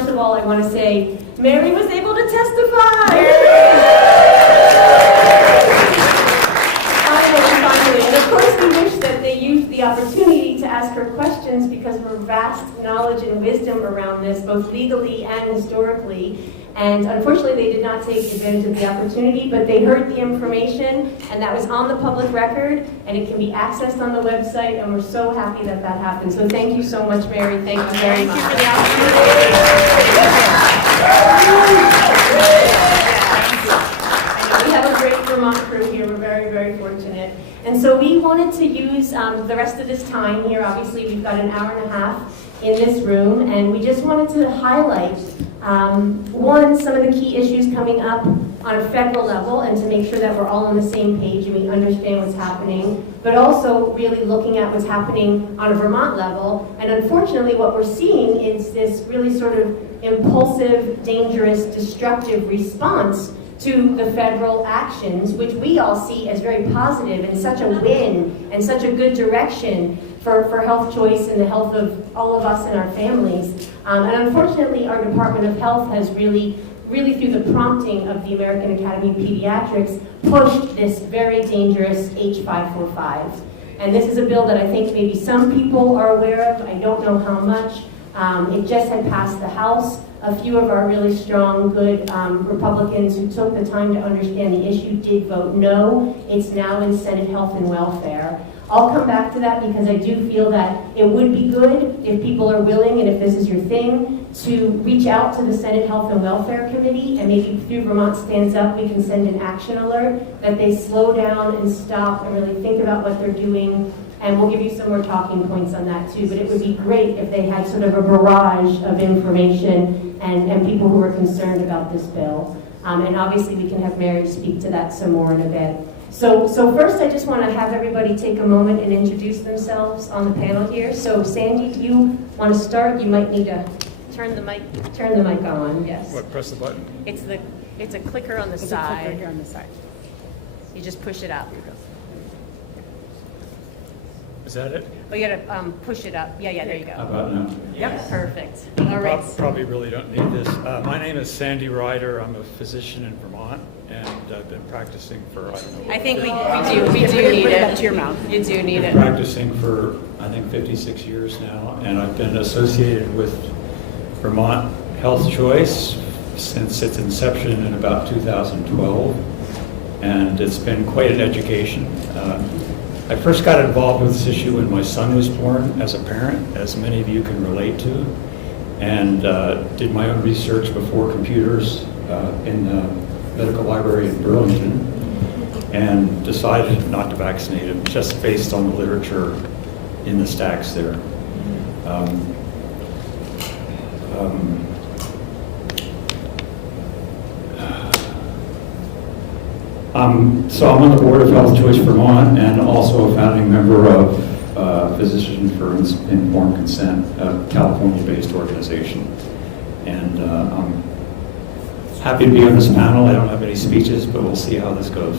first of all, I want to say, Mary was able to testify! Finally. And of course, we wish that they used the opportunity to ask her questions because of her vast knowledge and wisdom around this, both legally and historically. And unfortunately, they did not take advantage of the opportunity, but they heard the information, and that was on the public record, and it can be accessed on the website, and we're so happy that that happened. So thank you so much, Mary. Thank you very much. Thank you for the opportunity. We have a great Vermont crew here. We're very, very fortunate. And so we wanted to use the rest of this time here. Obviously, we've got an hour and a half in this room, and we just wanted to highlight one, some of the key issues coming up on a federal level, and to make sure that we're all on the same page and we understand what's happening, but also really looking at what's happening on a Vermont level. And unfortunately, what we're seeing is this really sort of impulsive, dangerous, destructive response to the federal actions, which we all see as very positive and such a win and such a good direction for health choice and the health of all of us and our families. And unfortunately, our Department of Health has really through the prompting of the American Academy of Pediatrics, pushed this very dangerous H545. And this is a bill that I think maybe some people are aware of. I don't know how much. It just had passed the House. A few of our really strong, good Republicans who took the time to understand the issue did vote no. It's now in Senate Health and Welfare. I'll come back to that because I do feel that it would be good if people are willing, and if this is your thing, to reach out to the Senate Health and Welfare Committee, and maybe through Vermont Stands Up, we can send an action alert that they slow down and stop and really think about what they're doing. And we'll give you some more talking points on that too, but it would be great if they had sort of a barrage of information and people who are concerned about this bill. And obviously we can have Mary speak to that some more in a bit. So first I just want to have everybody take a moment and introduce themselves on the panel here. So Sandy, do you want to start? You might need to turn the mic on, yes. What, press the button? It's a clicker on the There's side. a clicker here on the side. You just push it up. Is that it? Oh, you gotta push it up. Yeah, there you How go. about now? Yep, perfect. All right. Probably really don't need this. My name is Sandy Ryder. I'm a physician in Vermont, and I've been practicing for, I don't know. I think we do need Put it it. up to your mouth. You do need I've it. been practicing for, I think, 56 years now, and I've been associated with Vermont Health Choice since its inception in about 2012, and it's been quite an education. I first got involved with this issue when my son was born as a parent, as many of you can relate to, and did my own research before computers in the medical library in Burlington, and decided not to vaccinate him just based on the literature in the stacks there. So I'm on the board of Health Choice Vermont and also a founding member of Physicians for Informed Consent, a California-based organization. And I'm happy to be on this panel. I don't have any speeches, but we'll see how this goes.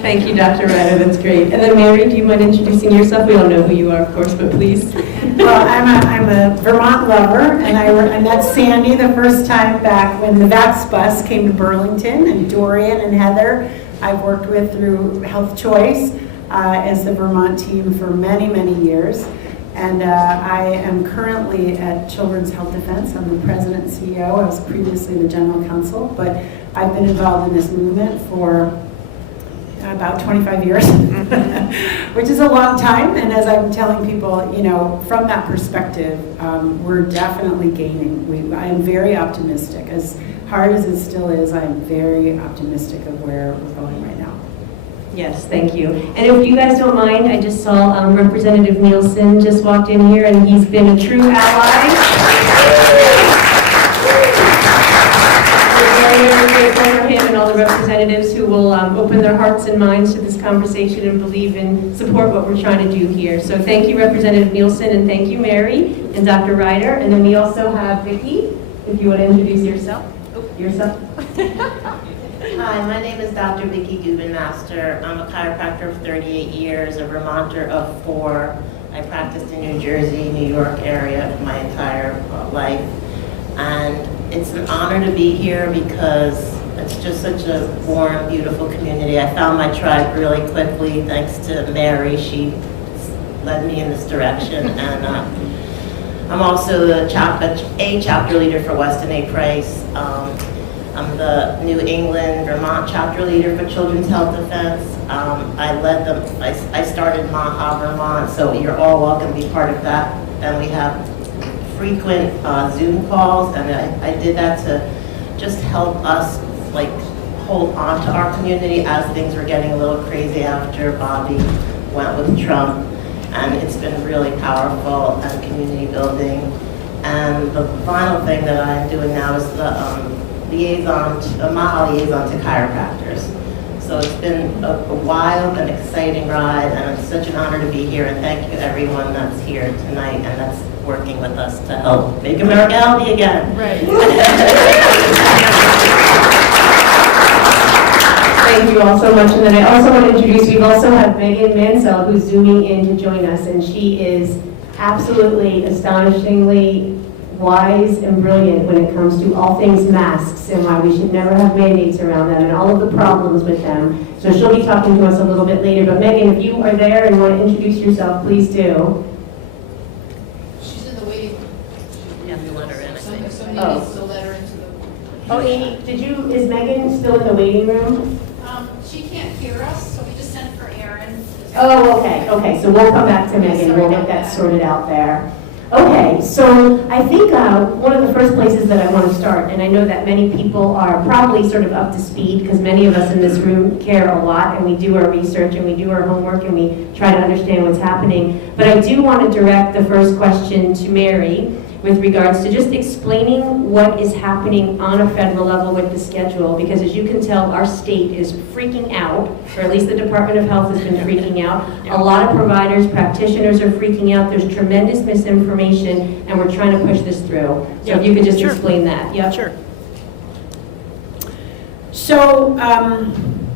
Thank you, Dr. Ryder. That's great. And then Mary, do you mind introducing yourself? We all know who you are, of course, but please. Well, I'm a Vermont lover, and I met Sandy the first time back when the VAX bus came to Burlington, and Dorian and Heather I've worked with through Health Choice as the Vermont team for many, many years. And I am currently at Children's Health Defense. I'm the president and CEO. I was previously the general counsel, but I've been involved in this movement for about 25 years, which is a long time. And as I'm telling people, from that perspective, we're definitely gaining. I am very optimistic. As hard as it still is, I'm very optimistic of where we're going right now. Yes, thank you. And if you guys don't mind, I just saw Representative Nielsen just walked in here, and he's been a true ally. We're very, very grateful for him and all the representatives who will open their hearts and minds to this conversation and believe and support what we're trying to do here. So thank you, Representative Nielsen, and thank you, Mary and Dr. Ryder. And then we also have Vicki, if you want to introduce yourself. Hi, my name is Dr. Vicki Gubenmaster. I'm a chiropractor of 38 years, a Vermonter of 4. I practiced in New Jersey, New York area my entire life. And it's an honor to be here because it's just such a warm, beautiful community. I found my tribe really quickly thanks to Mary. She led me in this direction. And I'm also a chapter leader for Weston A. Price. I'm the New England, Vermont chapter leader for Children's Health Defense. I started MAHA Vermont, so you're all welcome to be part of that. And we have frequent Zoom calls, and I did that to just help us like hold on to our community as things were getting a little crazy after Bobby went with Trump. And it's been really powerful and community building. And the final thing that I'm doing now is the MAHA liaison to chiropractors. So it's been a wild and exciting ride, and it's such an honor to be here. And thank you everyone that's here tonight and that's working with us to help make America healthy again. Right. Thank you all so much. And then I also want to introduce, we also have Megan Mansell, who's zooming in to join us, and she is absolutely astonishingly wise and brilliant when it comes to all things masks and why we should never have mandates around them and all of the problems with them. So she'll be talking to us a little bit later. But Megan, if you are there and want to introduce yourself, please do. She's in the waiting room. You have to let her in, I think. So he Oh. needs to let her into the. Oh, Amy, is Megan still in the waiting room? She can't hear us, so we just sent for Erin. Oh, okay, so we'll come back to Megan, we'll get that sorted out there. Okay, so I think one of the first places that I want to start, and I know that many people are probably sort of up to speed, because many of us in this room care a lot, and we do our research, and we do our homework, and we try to understand what's happening. But I do want to direct the first question to Mary, with regards to just explaining what is happening on a federal level with the schedule, because as you can tell, our state is freaking out, or at least the Department of Health has been freaking out. A lot of providers, practitioners are freaking out. There's tremendous misinformation, and we're trying to push this through. So if you could just explain that. Yeah, Sure. So,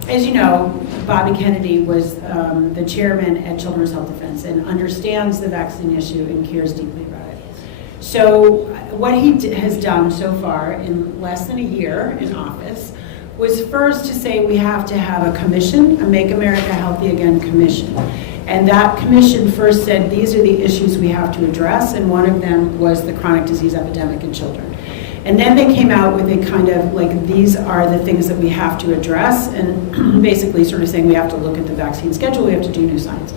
as you know, Bobby Kennedy was the chairman at Children's Health Defense and understands the vaccine issue and cares deeply about it. So what he has done so far in less than a year in office was first to say we have to have a commission, a Make America Healthy Again commission. And that commission first said these are the issues we have to address, and one of them was the chronic disease epidemic in children. And then they came out with a kind of like, these are the things that we have to address, and basically sort of saying we have to look at the vaccine schedule, we have to do new science.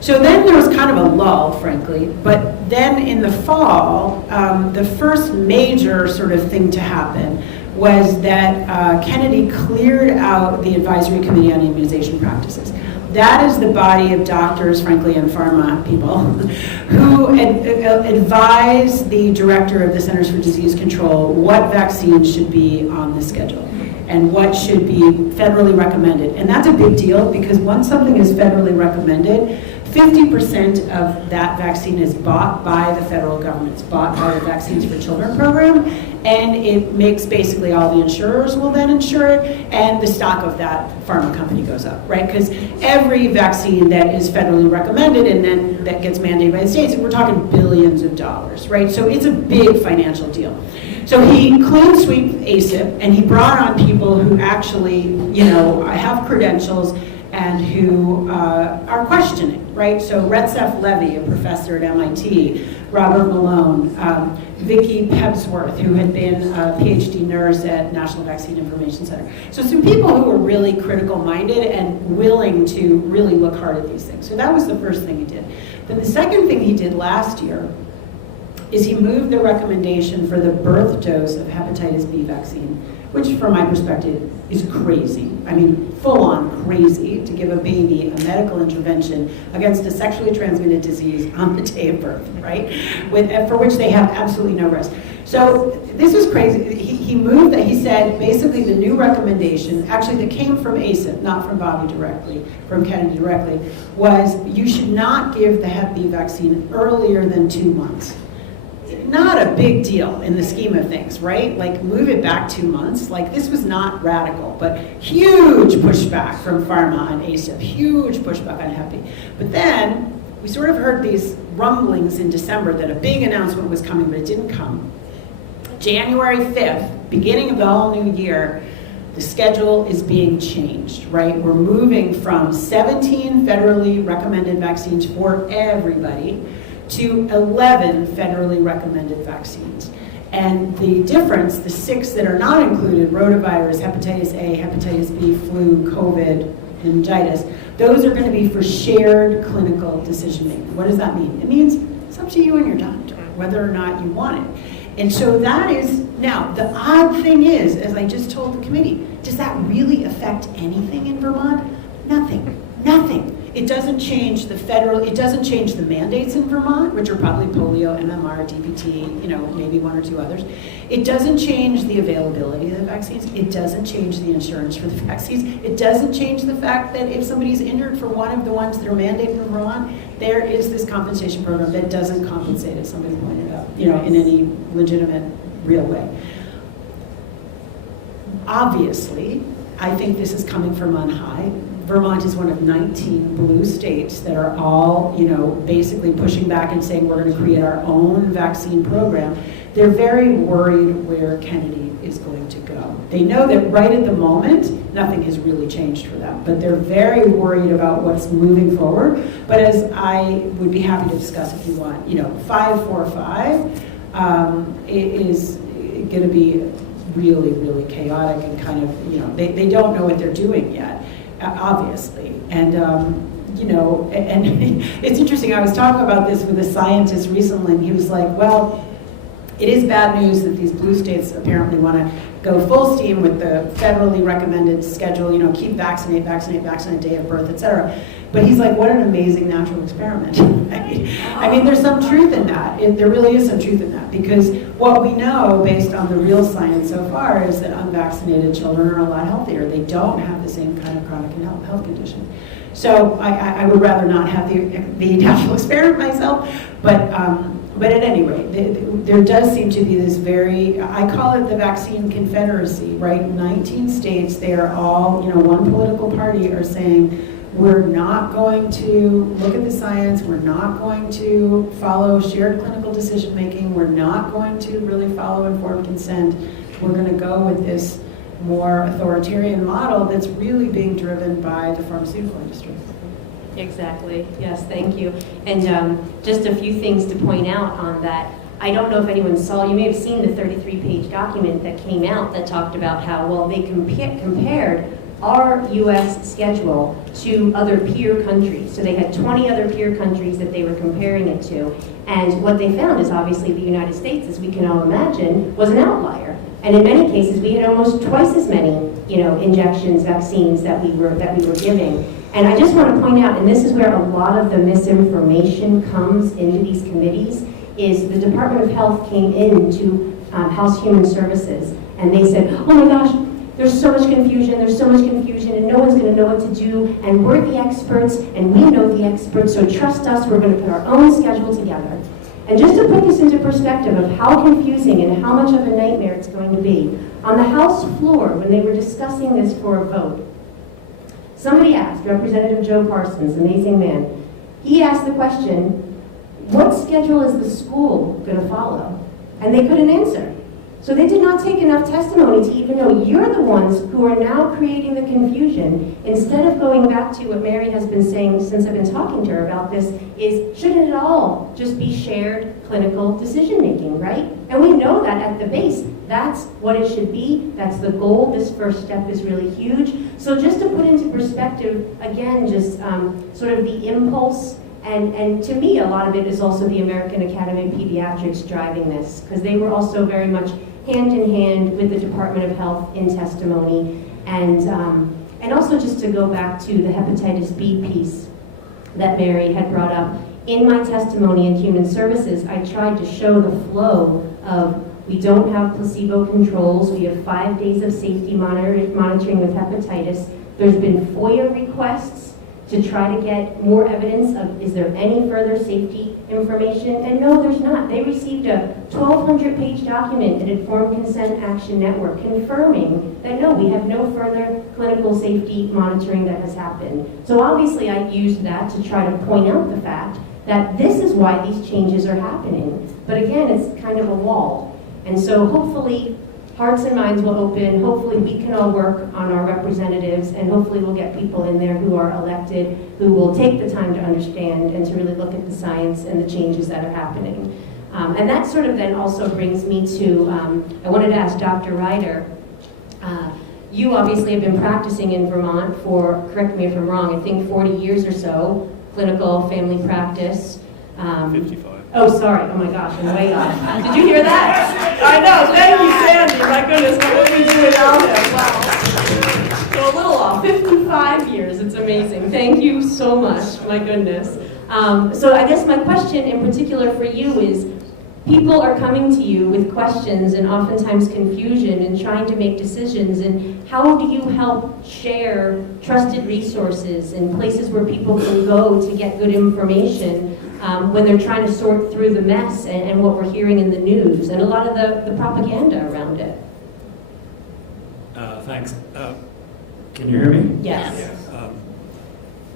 So then there was kind of a lull, frankly, but then in the fall, the first major sort of thing to happen was that Kennedy cleared out the Advisory Committee on Immunization Practices. That is the body of doctors, frankly, and pharma people who advise the director of the Centers for Disease Control what vaccines should be on the schedule and what should be federally recommended. And that's a big deal because once something is federally recommended, 50% of that vaccine is bought by the federal government. It's bought by the Vaccines for Children program, and it makes basically all the insurers will then insure it, and the stock of that pharma company goes up, right? Because every vaccine that is federally recommended and then that gets mandated by the states, we're talking billions of dollars, right? So it's a big financial deal. So he clean sweep ACIP, and he brought on people who actually, you know, have credentials and who are questioning, right? So Retzef Levy, a professor at MIT, Robert Malone, Vicki Pebsworth, who had been a PhD nurse at National Vaccine Information Center. So some people who were really critical minded and willing to really look hard at these things. So that was the first thing he did. Then the second thing he did last year is he moved the recommendation for the birth dose of hepatitis B vaccine, which from my perspective is crazy. I mean, full on crazy to give a baby a medical intervention against a sexually transmitted disease on the day of birth, right? For which they have absolutely no risk. So this is crazy. He moved that, he said basically the new recommendation, actually that came from ACIP, not from Bobby directly, from Kennedy directly, was you should not give the Hep B vaccine earlier than 2 months. Not a big deal in the scheme of things, right? Like move it back 2 months. Like this was not radical, but huge pushback from pharma on ACIP, huge pushback on Hep B. But then we sort of heard these rumblings in December that a big announcement was coming, but it didn't come. January 5th, beginning of the whole new year, the schedule is being changed, right? We're moving from 17 federally recommended vaccines for everybody to 11 federally recommended vaccines. And the difference, the 6 that are not included, rotavirus, hepatitis A, hepatitis B, flu, COVID, meningitis, those are going to be for shared clinical decision making. What does that mean? It means it's up to you and your doctor whether or not you want it. And so that is, now the odd thing is, as I just told the committee, does that really affect anything in Vermont? Nothing, nothing. It doesn't change the it doesn't change the mandates in Vermont, which are probably polio, MMR, DPT, maybe 1 or 2 others. It doesn't change the availability of the vaccines. It doesn't change the insurance for the vaccines. It doesn't change the fact that if somebody's injured for one of the ones that are mandated in Vermont, there is this compensation program that doesn't compensate, as somebody pointed out, in any legitimate, real way. Obviously, I think this is coming from on high. Vermont is one of 19 blue states that are all, basically pushing back and saying we're going to create our own vaccine program. They're very worried where Kennedy is going to go. They know that right at the moment, nothing has really changed for them, but they're very worried about what's moving forward. But as I would be happy to discuss if you want, 545 is going to be really, really chaotic and kind of, they don't know what they're doing yet. Obviously, and and it's interesting. I was talking about this with a scientist recently, and he was like, "Well, it is bad news that these blue states apparently want to go full steam with the federally recommended schedule. Keep vaccinate, day of birth, etc." But he's like, "What an amazing natural experiment!" I mean, there's some truth in that. There really is some truth in that, because what we know, based on the real science so far, is that unvaccinated children are a lot healthier. They don't have the same kind of chronic health conditions. So I would rather not have the natural experiment myself, but at any rate, there does seem to be this I call it the vaccine confederacy, right? 19 states, they are all, one political party are saying, we're not going to look at the science, we're not going to follow shared clinical decision making, we're not going to really follow informed consent, we're going to go with this more authoritarian model that's really being driven by the pharmaceutical industry. Exactly, yes, thank you. And just a few things to point out on that. I don't know if anyone saw, you may have seen the 33-page document that came out that talked about how, well, they compared our U.S. schedule to other peer countries. So they had 20 other peer countries that they were comparing it to. And what they found is obviously the United States, as we can all imagine, was an outlier. And in many cases, we had almost twice as many, injections, vaccines that we were giving. And I just want to point out, and this is where a lot of the misinformation comes into these committees, is the Department of Health came into House Human Services, and they said, oh my gosh, there's so much confusion, and no one's going to know what to do, and we're the experts, and we know the experts, so trust us, we're going to put our own schedule together. And just to put this into perspective of how confusing and how much of a nightmare it's going to be, on the House floor, when they were discussing this for a vote, somebody asked, Representative Joe Parsons, amazing man, he asked the question, what schedule is the school going to follow? And they couldn't answer. So they did not take enough testimony to even know you're the ones who are now creating the confusion. Instead of going back to what Mary has been saying since I've been talking to her about this, is shouldn't it all just be shared clinical decision-making, right? And we know that at the base, that's what it should be, that's the goal. This first step is really huge. So just to put into perspective, again, just sort of the impulse, and to me, a lot of it is also the American Academy of Pediatrics driving this, because they were also very much hand in hand with the Department of Health in testimony. And also just to go back to the hepatitis B piece that Mary had brought up. In my testimony in Human Services, I tried to show the flow of we don't have placebo controls, we have 5 days of safety monitoring with hepatitis. There's been FOIA requests to try to get more evidence of, is there any further safety information? And no, there's not. They received a 1,200-page document at Informed Consent Action Network confirming that no, we have no further clinical safety monitoring that has happened. So obviously I used that to try to point out the fact that this is why these changes are happening. But again, it's kind of a wall. And so hopefully, hearts and minds will open, hopefully we can all work on our representatives, and hopefully we'll get people in there who are elected, who will take the time to understand and to really look at the science and the changes that are happening. And that sort of then also brings me to, I wanted to ask Dr. Ryder, you obviously have been practicing in Vermont for, correct me if I'm wrong, I think 40 years or so, clinical family practice. 55. Oh, sorry. Oh my gosh, I'm way off. Did you hear that? I know. Thank you, Sandy. My goodness, what would we do without him? Wow. So a little off. 55 years. It's amazing. Thank you so much. My goodness. So I guess my question in particular for you is, people are coming to you with questions and oftentimes confusion and trying to make decisions, and how do you help share trusted resources and places where people can go to get good information when they're trying to sort through the mess and what we're hearing in the news and a lot of the propaganda around it? Thanks. Can you hear me? Yes.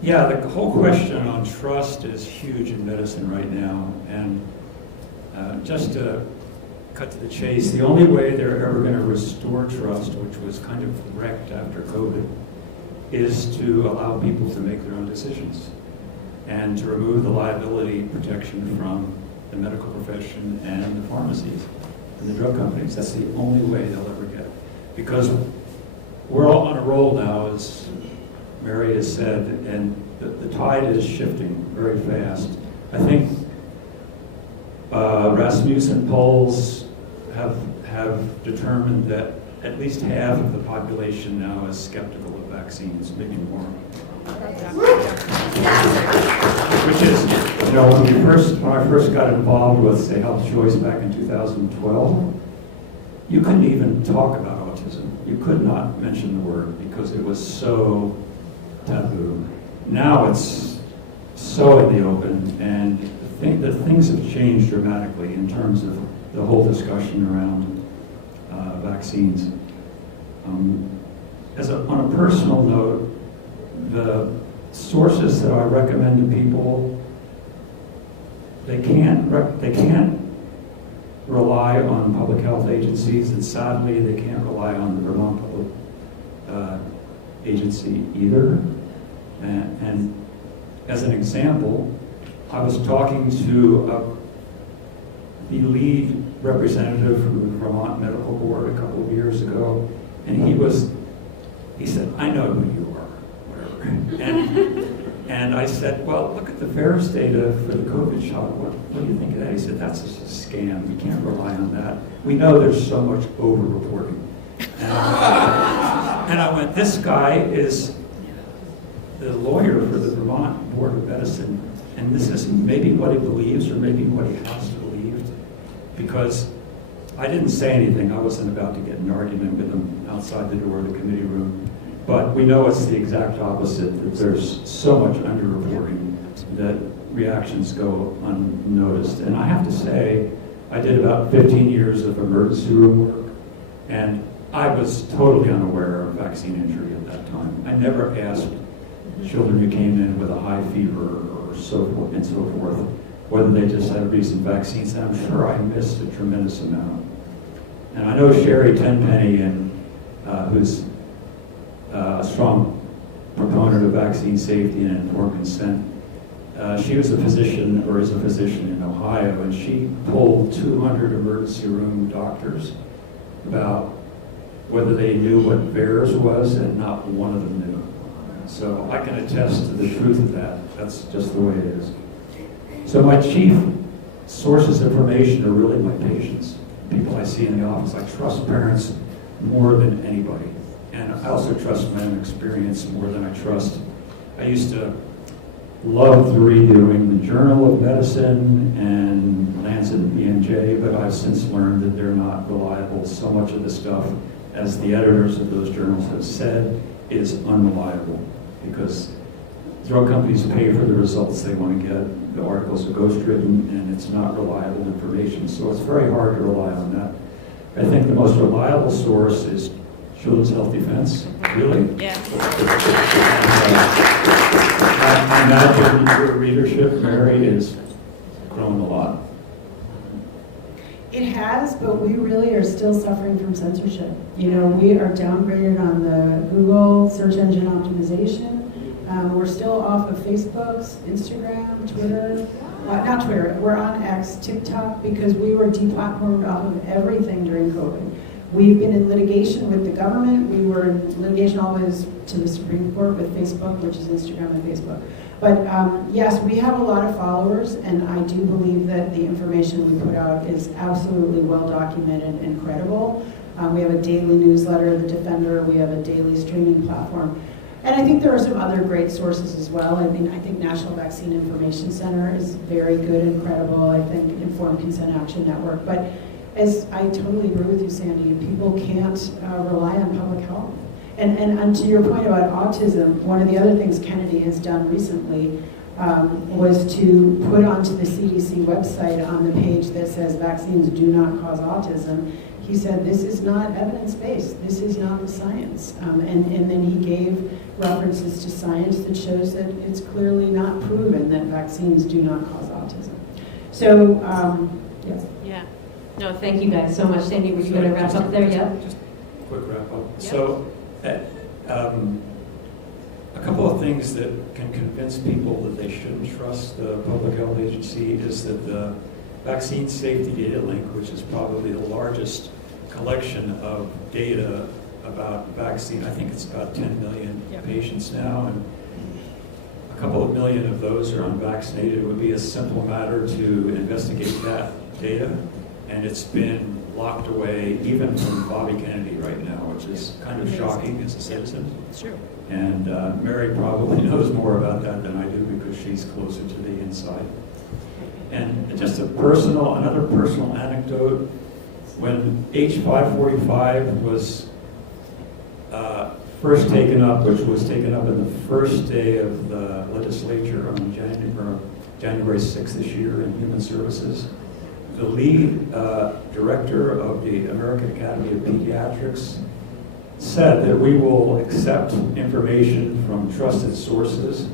Yeah, the whole question on trust is huge in medicine right now. And just to cut to the chase, the only way they're ever going to restore trust, which was kind of wrecked after COVID, is to allow people to make their own decisions and to remove the liability protection from the medical profession and the pharmacies and the drug companies. That's the only way they'll ever get. Because we're all on a roll now, as Mary has said, and the tide is shifting very fast. I think Rasmussen polls have determined that at least half of the population now is skeptical of vaccines, maybe more. Which is, when I first got involved with, say, Health Choice back in 2012, you couldn't even talk about autism. You could not mention the word because it was so taboo. Now it's so in the open, and things have changed dramatically in terms of the whole discussion around vaccines. On a personal note, the sources that I recommend to people, they can't rely on public health agencies, and sadly they can't rely on the Vermont Public Agency either. And as an example, I was talking to the lead representative from the Vermont Medical Board a couple of years ago, and he said, "I know who you are," whatever. And I said, "Well, look at the VAERS data for the COVID shot. What do you think of that?" He said, "That's just a scam. We can't rely on that. We know there's so much over-reporting." And I went, this guy is the lawyer for the Vermont Board of Medicine, and this is maybe what he believes or maybe what he has to believe, because I didn't say anything. I wasn't about to get in an argument with him outside the door of the committee room. But we know it's the exact opposite, that there's so much underreporting that reactions go unnoticed. And I have to say, I did about 15 years of emergency room work, and I was totally unaware of vaccine injury at that time. I never asked children who came in with a high fever or so forth and so forth whether they just had recent vaccines, and I'm sure I missed a tremendous amount. And I know Sherry Tenpenny, who's a strong proponent of vaccine safety and informed consent. She was a physician, or is a physician in Ohio, and she polled 200 emergency room doctors about whether they knew what VAERS was, and not one of them knew. So I can attest to the truth of that. That's just the way it is. So my chief sources of information are really my patients, people I see in the office. I trust parents more than anybody. And I also trust my own experience more than I trust. I used to love redoing the Journal of Medicine and Lancet and BMJ, but I've since learned that they're not reliable. So much of the stuff, as the editors of those journals have said, is unreliable because drug companies pay for the results they want to get. The articles are ghost-written, and it's not reliable information. So it's very hard to rely on that. I think the most reliable source is Children's Health Defense. Really? Yeah. I imagine your readership, Mary, is grown a lot. It has, but we really are still suffering from censorship. You know, we are downgraded on the Google search engine optimization. We're still off of Facebook's, Instagram, Twitter. Not Twitter, we're on X, TikTok, because we were deplatformed off of everything during COVID. We've been in litigation with the government. We were in litigation always to the Supreme Court with Facebook, which is Instagram and Facebook. But yes, we have a lot of followers, and I do believe that the information we put out is absolutely well documented and credible. We have a daily newsletter, The Defender. We have a daily streaming platform. And I think there are some other great sources as well. I think National Vaccine Information Center is very good and credible. I think Informed Consent Action Network. But as I totally agree with you, Sandy, people can't rely on public health. And to your point about autism, one of the other things Kennedy has done recently was to put onto the CDC website on the page that says vaccines do not cause autism. He said, this is not evidence-based. This is not the science. And then he gave references to science that shows that it's clearly not proven that vaccines do not cause autism. So, yes. Yeah. No, thank you guys so much. Sandy, were you going to wrap up there? Yep. Just a quick wrap up. Yep. So, a couple of things that can convince people that they shouldn't trust the public health agency is that the Vaccine Safety Data Link, which is probably the largest collection of data about vaccine, I think it's about 10 million patients now, and a couple of million of those are unvaccinated. It would be a simple matter to investigate that data, and it's been locked away even from Bobby Kennedy right now, which is kind of shocking as a citizen. It's true. And Mary probably knows more about that than I do because she's closer to the inside. And just another personal anecdote, when H545 was first taken up, which was taken up in the first day of the legislature on January 6th this year in Human Services, the lead director of the American Academy of Pediatrics said that we will accept information from trusted sources,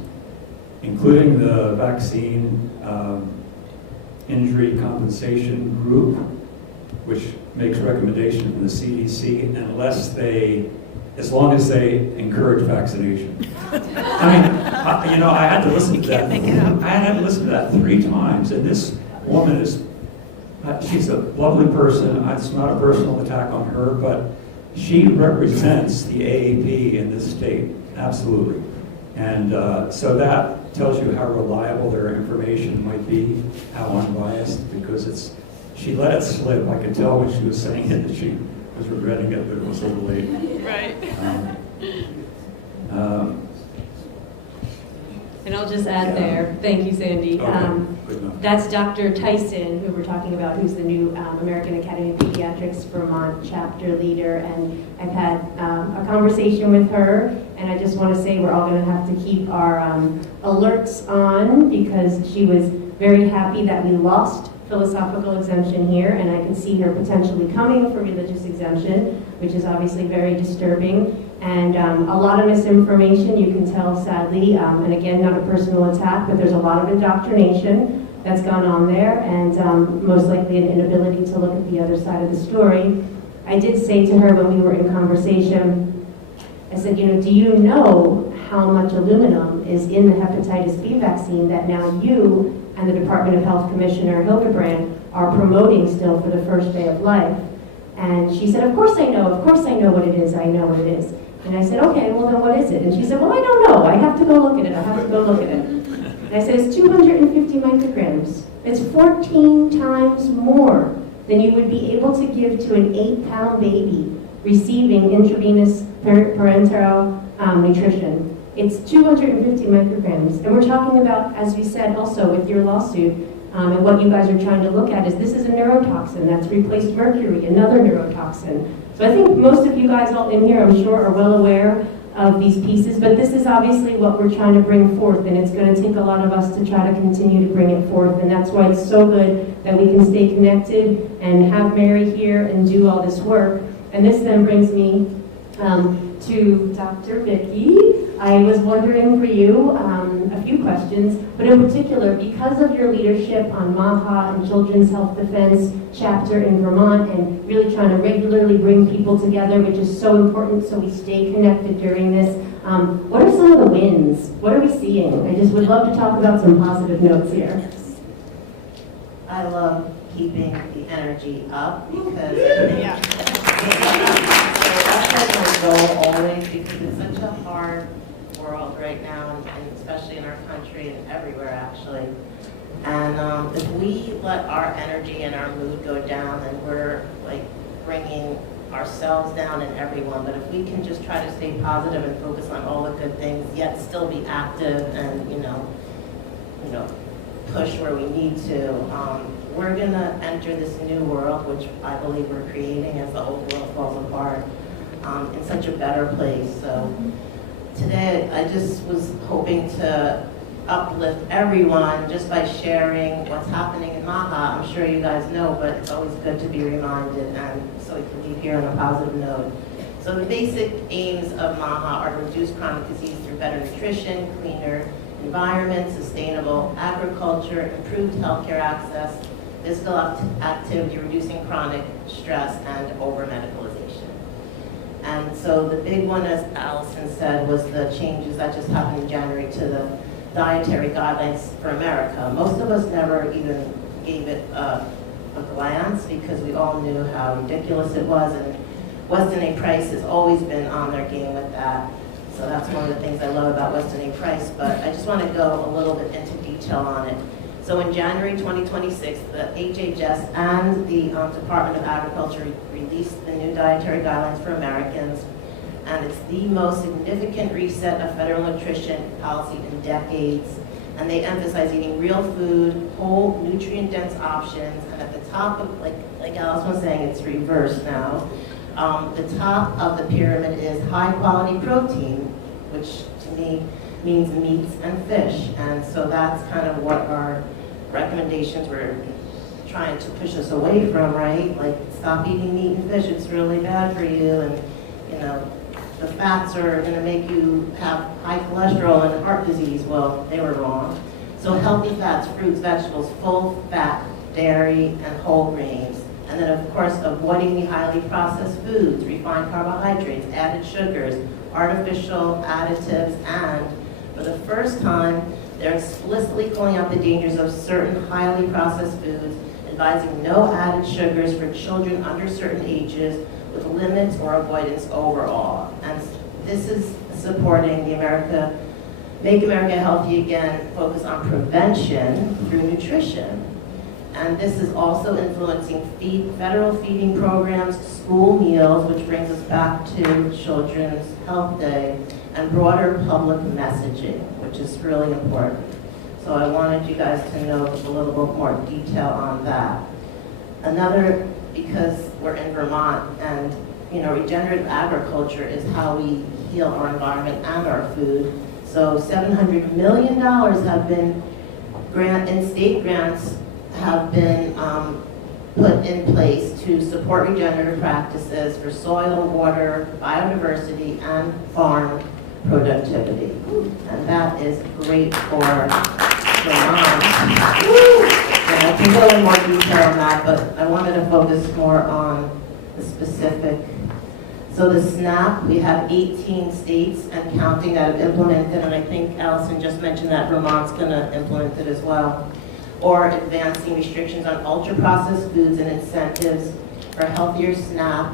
including the vaccine injury compensation group, which makes recommendation from the CDC, as long as they encourage vaccination. I mean, I had to listen to that. Can't make it up. I had to listen to that 3 times, and this woman she's a lovely person. It's not a personal attack on her, but she represents the AAP in this state, absolutely. And so that tells you how reliable their information might be, how unbiased, because she let it slip. I could tell when she was saying it that she was regretting it, but it was a little late. Right. And I'll just add there, thank you, Sandy. Okay, good enough. That's Dr. Tyson, who we're talking about, who's the new American Academy of Pediatrics Vermont chapter leader. And I've had a conversation with her, and I just want to say we're all going to have to keep our alerts on, because she was very happy that we lost philosophical exemption here, and I can see her potentially coming for religious exemption, which is obviously very disturbing. And a lot of misinformation, you can tell, sadly, and again, not a personal attack, but there's a lot of indoctrination that's gone on there, and most likely an inability to look at the other side of the story. I did say to her when we were in conversation, I said, do you know how much aluminum is in the hepatitis B vaccine that now you and the Department of Health Commissioner Hildebrand are promoting still for the first day of life? And she said, of course I know what it is, I know what it is. And I said, okay, well then what is it? And she said, well, I don't know, I have to go look at it. And I said, it's 250 micrograms. It's 14 times more than you would be able to give to an 8-pound baby receiving intravenous parenteral nutrition. It's 250 micrograms. And we're talking about, as we said also with your lawsuit, and what you guys are trying to look at is this is a neurotoxin that's replaced mercury, another neurotoxin. So I think most of you guys all in here, I'm sure, are well aware of these pieces, but this is obviously what we're trying to bring forth, and it's going to take a lot of us to try to continue to bring it forth, and that's why it's so good that we can stay connected and have Mary here and do all this work. And this then brings me to Dr. Vicki. I was wondering for you a few questions, but in particular, because of your leadership on MAHA and Children's Health Defense chapter in Vermont and really trying to regularly bring people together, which is so important so we stay connected during this, what are some of the wins? What are we seeing? I just would love to talk about some positive notes here. I love keeping the energy up because I think that's my goal always, because it's such a hard world right now, and especially in our country and everywhere actually. And if we let our energy and our mood go down, then we're like bringing ourselves down and everyone. But if we can just try to stay positive and focus on all the good things, yet still be active and you know push where we need to, we're gonna enter this new world, which I believe we're creating as the old world falls apart, in such a better place. So today, I just was hoping to uplift everyone just by sharing what's happening in MAHA. I'm sure you guys know, but it's always good to be reminded, and so we can leave here on a positive note. So the basic aims of MAHA are to reduce chronic disease through better nutrition, cleaner environment, sustainable agriculture, improved healthcare access, physical activity, reducing chronic stress, and over-medicalization. And so the big one, as Allison said, was the changes that just happened in January to the dietary guidelines for America. Most of us never even gave it a glance because we all knew how ridiculous it was, and Weston A. Price has always been on their game with that. So that's one of the things I love about Weston A. Price, but I just want to go a little bit into detail on it. So in January 2026, the HHS and the Department of Agriculture released the new dietary guidelines for Americans, and it's the most significant reset of federal nutrition policy in decades. And they emphasize eating real food, whole, nutrient-dense options, and at the top of, like Alice was saying, it's reversed now. The top of the pyramid is high-quality protein, which to me means meats and fish. And so that's kind of what our recommendations were trying to push us away from, right? Like, stop eating meat and fish, it's really bad for you, and you know, the fats are going to make you have high cholesterol and heart disease. Well, they were wrong. So healthy fats, fruits, vegetables, full fat, dairy, and whole grains. And then, of course, avoiding the highly processed foods, refined carbohydrates, added sugars, artificial additives, and for the first time, they're explicitly calling out the dangers of certain highly processed foods, advising no added sugars for children under certain ages, with limits or avoidance overall. And this is supporting the Make America Healthy Again focus on prevention through nutrition. And this is also influencing federal feeding programs, school meals, which brings us back to Children's Health Day, and broader public messaging, which is really important. So I wanted you guys to know a little bit more detail on that. Another, because we're in Vermont, and regenerative agriculture is how we heal our environment and our food. So $700 million have been in state grants have been put in place to support regenerative practices for soil, water, biodiversity, and farm productivity. And that is great for Vermont. And I can go in more detail on that, but I wanted to focus more on the specific. So the SNAP, we have 18 states and counting that have implemented, and I think Allison just mentioned that Vermont's going to implement it as well. Or advancing restrictions on ultra-processed foods and incentives for healthier SNAP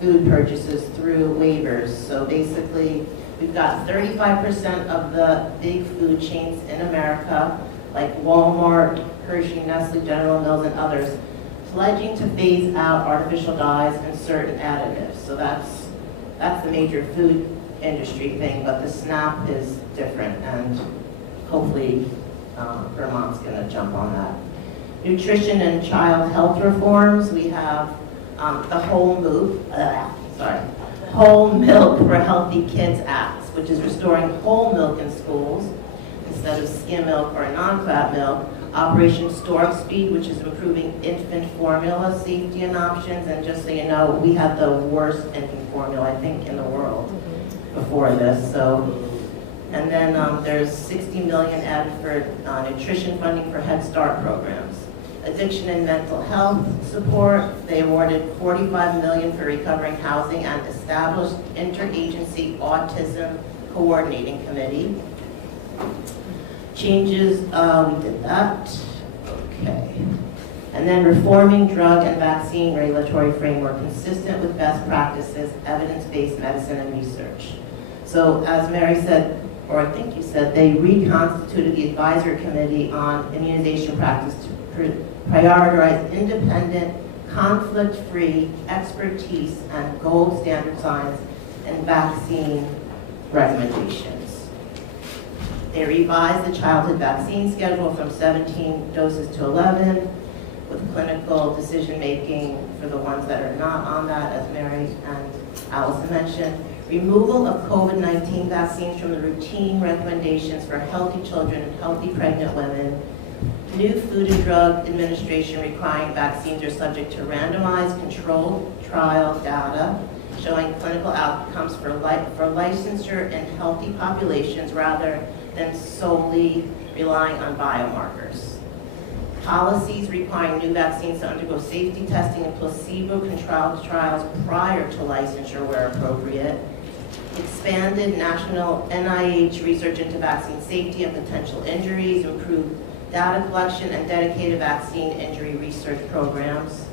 food purchases through waivers. So basically, we've got 35% of the big food chains in America, like Walmart, Hershey, Nestle, General Mills, and others, pledging to phase out artificial dyes and certain additives. So that's the major food industry thing, but the SNAP is different, and hopefully Vermont's going to jump on that. Nutrition and child health reforms. We have the Whole Milk for Healthy Kids Act, which is restoring whole milk in schools instead of skim milk or non-fat milk. Operation Storm Speed, which is improving infant formula safety and options. And just so you know, we had the worst infant formula, I think, in the world before this. So And then there's 60 million added for nutrition funding for Head Start programs. Addiction and mental health support, they awarded 45 million for recovering housing and established interagency autism coordinating committee. Changes, we did that. Okay. And then reforming drug and vaccine regulatory framework consistent with best practices, evidence-based medicine and research. So as Mary said, or I think you said, they reconstituted the advisory committee on immunization practice to prioritize independent, conflict-free expertise and gold standard science and vaccine recommendations. They revised the childhood vaccine schedule from 17 doses to 11, with clinical decision-making for the ones that are not on that, as Mary and Allison mentioned. Removal of COVID-19 vaccines from the routine recommendations for healthy children and healthy pregnant women. New Food and Drug Administration requiring vaccines are subject to randomized controlled trial data showing clinical outcomes for licensure in healthy populations rather than solely relying on biomarkers. Policies requiring new vaccines to undergo safety testing and placebo-controlled trials prior to licensure where appropriate. Expanded national NIH research into vaccine safety and potential injuries, improved data collection and dedicated vaccine injury research programs.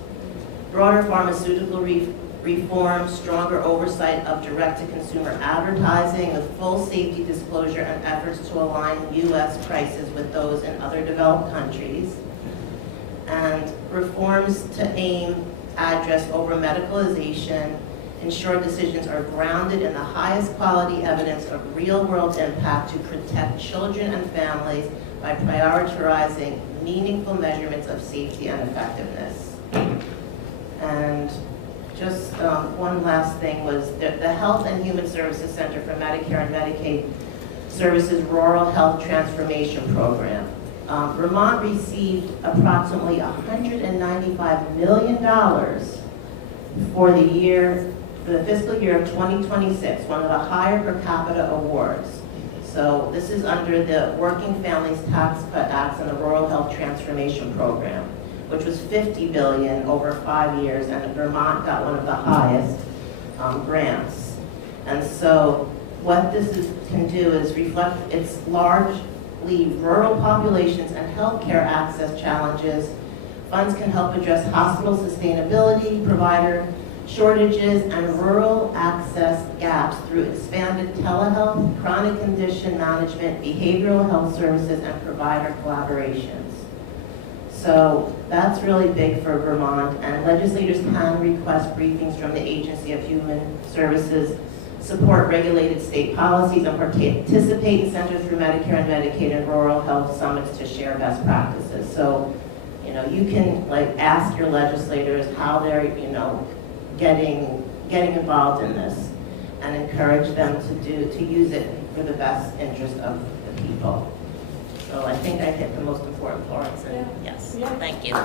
Broader pharmaceutical reform, stronger oversight of direct-to-consumer advertising with full safety disclosure and efforts to align U.S. prices with those in other developed countries. And reforms to aim address over medicalization, ensure decisions are grounded in the highest quality evidence of real-world impact to protect children and families by prioritizing meaningful measurements of safety and effectiveness. And just one last thing was the Health and Human Services Center for Medicare and Medicaid Services Rural Health Transformation Program. Vermont received approximately $195 million for the fiscal year of 2026, one of the higher per capita awards. So this is under the Working Families Tax Cut Act and the Rural Health Transformation Program, which was $50 billion over 5 years, and Vermont got one of the highest grants. And so what this can do is reflect its largely rural populations and healthcare access challenges. Funds can help address hospital sustainability, provider shortages, and rural access gaps through expanded telehealth, chronic condition management, behavioral health services, and provider collaborations. So that's really big for Vermont, and legislators can request briefings from the Agency of Human Services, support regulated state policies, and participate in Centers for Medicare and Medicaid and rural health summits to share best practices. So, you can ask your legislators how they're, getting involved in this, and encourage them to use it for the best interest of the people. So I think I hit the most important parts, and yes, thank you. A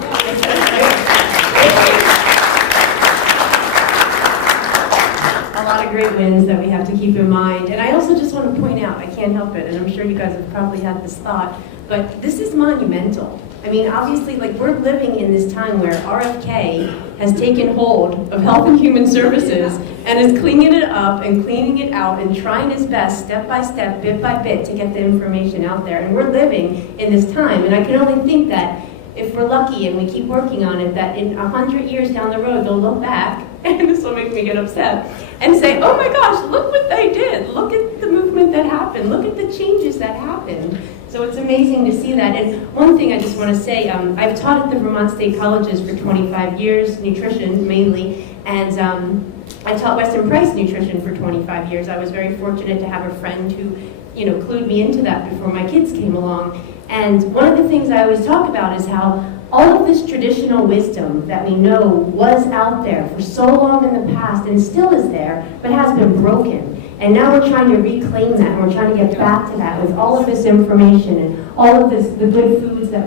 lot of great wins that we have to keep in mind. And I also just want to point out, I can't help it, and I'm sure you guys have probably had this thought, but this is monumental. I mean, obviously, we're living in this time where RFK has taken hold of Health and Human Services and is cleaning it up and cleaning it out and trying his best, step by step, bit by bit, to get the information out there. And we're living in this time. And I can only think that if we're lucky and we keep working on it, that in 100 years down the road, they'll look back, and this will make me get upset, and say, oh my gosh, look what they did. Look at the movement that happened. Look at the changes that happened. So it's amazing to see that. And one thing I just want to say, I've taught at the Vermont State Colleges for 25 years, nutrition mainly, and I taught Weston Price nutrition for 25 years. I was very fortunate to have a friend who, clued me into that before my kids came along. And one of the things I always talk about is how all of this traditional wisdom that we know was out there for so long in the past and still is there, but has been broken. And now we're trying to reclaim that, and we're trying to get back to that with all of this information and all of the good foods that